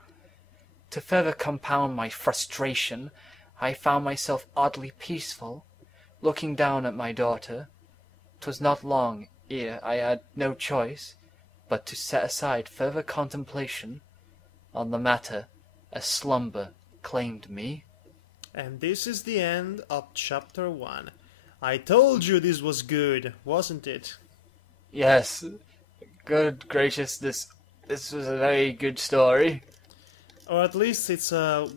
To further compound my frustration, I found myself oddly peaceful, looking down at my daughter. 'Twas not long ere I had no choice but to set aside further contemplation on the matter as slumber claimed me. And this is the end of chapter 1. I told you this was good, wasn't it? Yes, good gracious, this was a very good story. Or at least it's a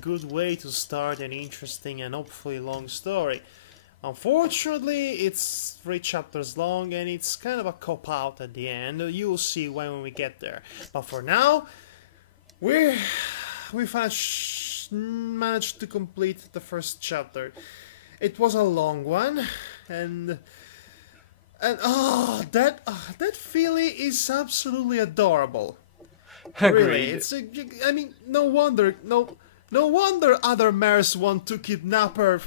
good way to start an interesting and hopefully long story. Unfortunately, it's 3 chapters long and it's kind of a cop-out at the end. You'll see when we get there. But for now, we managed to complete the first chapter. It was a long one, and that filly is absolutely adorable. Agreed. Really, no wonder other mares want to kidnap her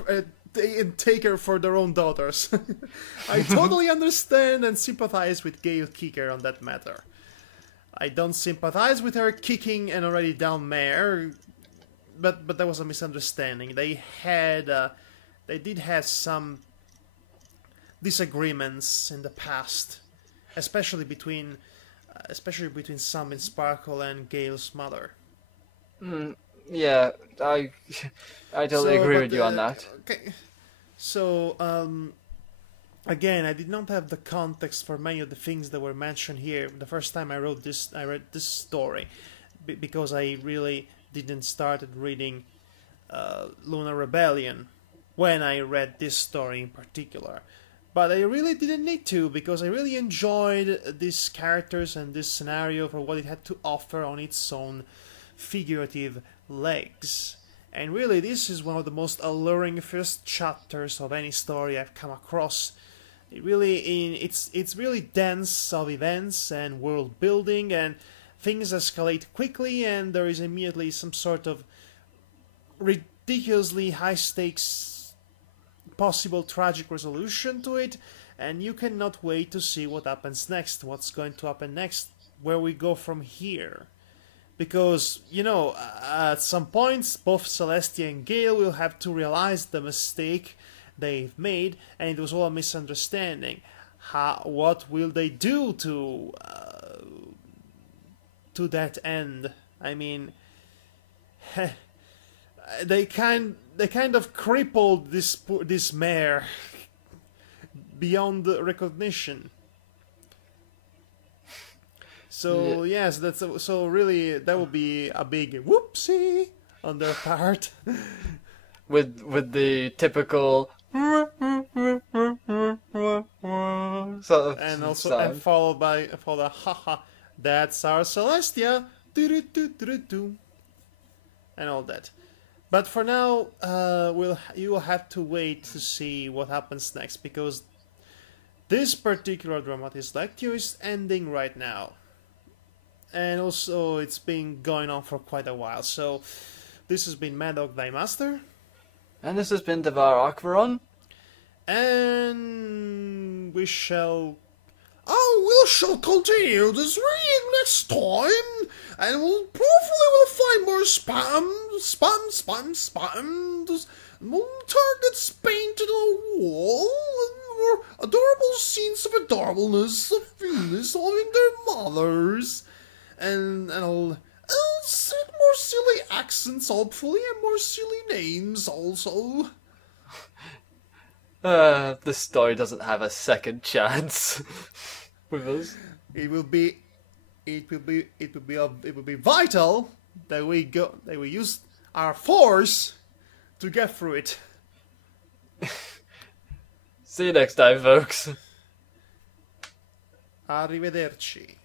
and take her for their own daughters. I totally understand and sympathize with Gail Kicker on that matter. I don't sympathize with her kicking an already down mare, but that was a misunderstanding. They did have some disagreements in the past, especially between Sam and Sparkle and Gail's mother. Yeah, I totally agree with you on that. Okay. So, again, I did not have the context for many of the things that were mentioned here. The first time I read this story, because I really didn't start reading Lunar Rebellion when I read this story in particular. But I really didn't need to, because I really enjoyed these characters and this scenario for what it had to offer on its own figurative legs. And really, this is one of the most alluring first chapters of any story I've come across. It's really dense of events and world building, and things escalate quickly, and there is immediately some sort of ridiculously high stakes possible tragic resolution to it, and you cannot wait to see what happens next, what's going to happen next, where we go from here. Because, at some points, both Celestia and Gale will have to realize the mistake they've made, and it was all a misunderstanding. What will they do to that end? I mean, they kind of crippled this mare beyond recognition. So yeah. Yes, really that would be a big whoopsie on their part. with the typical sort of and also sound. and followed by haha, that's our Celestia, and all that. But for now, you will have to wait to see what happens next, because this particular Dramatis Lectio is ending right now. And also, it's been going on for quite a while. So, this has been Madhog, thy master. And this has been Devar Akvaron. And we shall continue this reading next time, and we'll find more spam, more targets painted on the wall, and more adorable scenes of adorableness, of Venus loving their mothers, and I'll set more silly accents, hopefully, and more silly names also. This story doesn't have a second chance with us. It will be vital that we use our force to get through it. See you next time, folks. Arrivederci.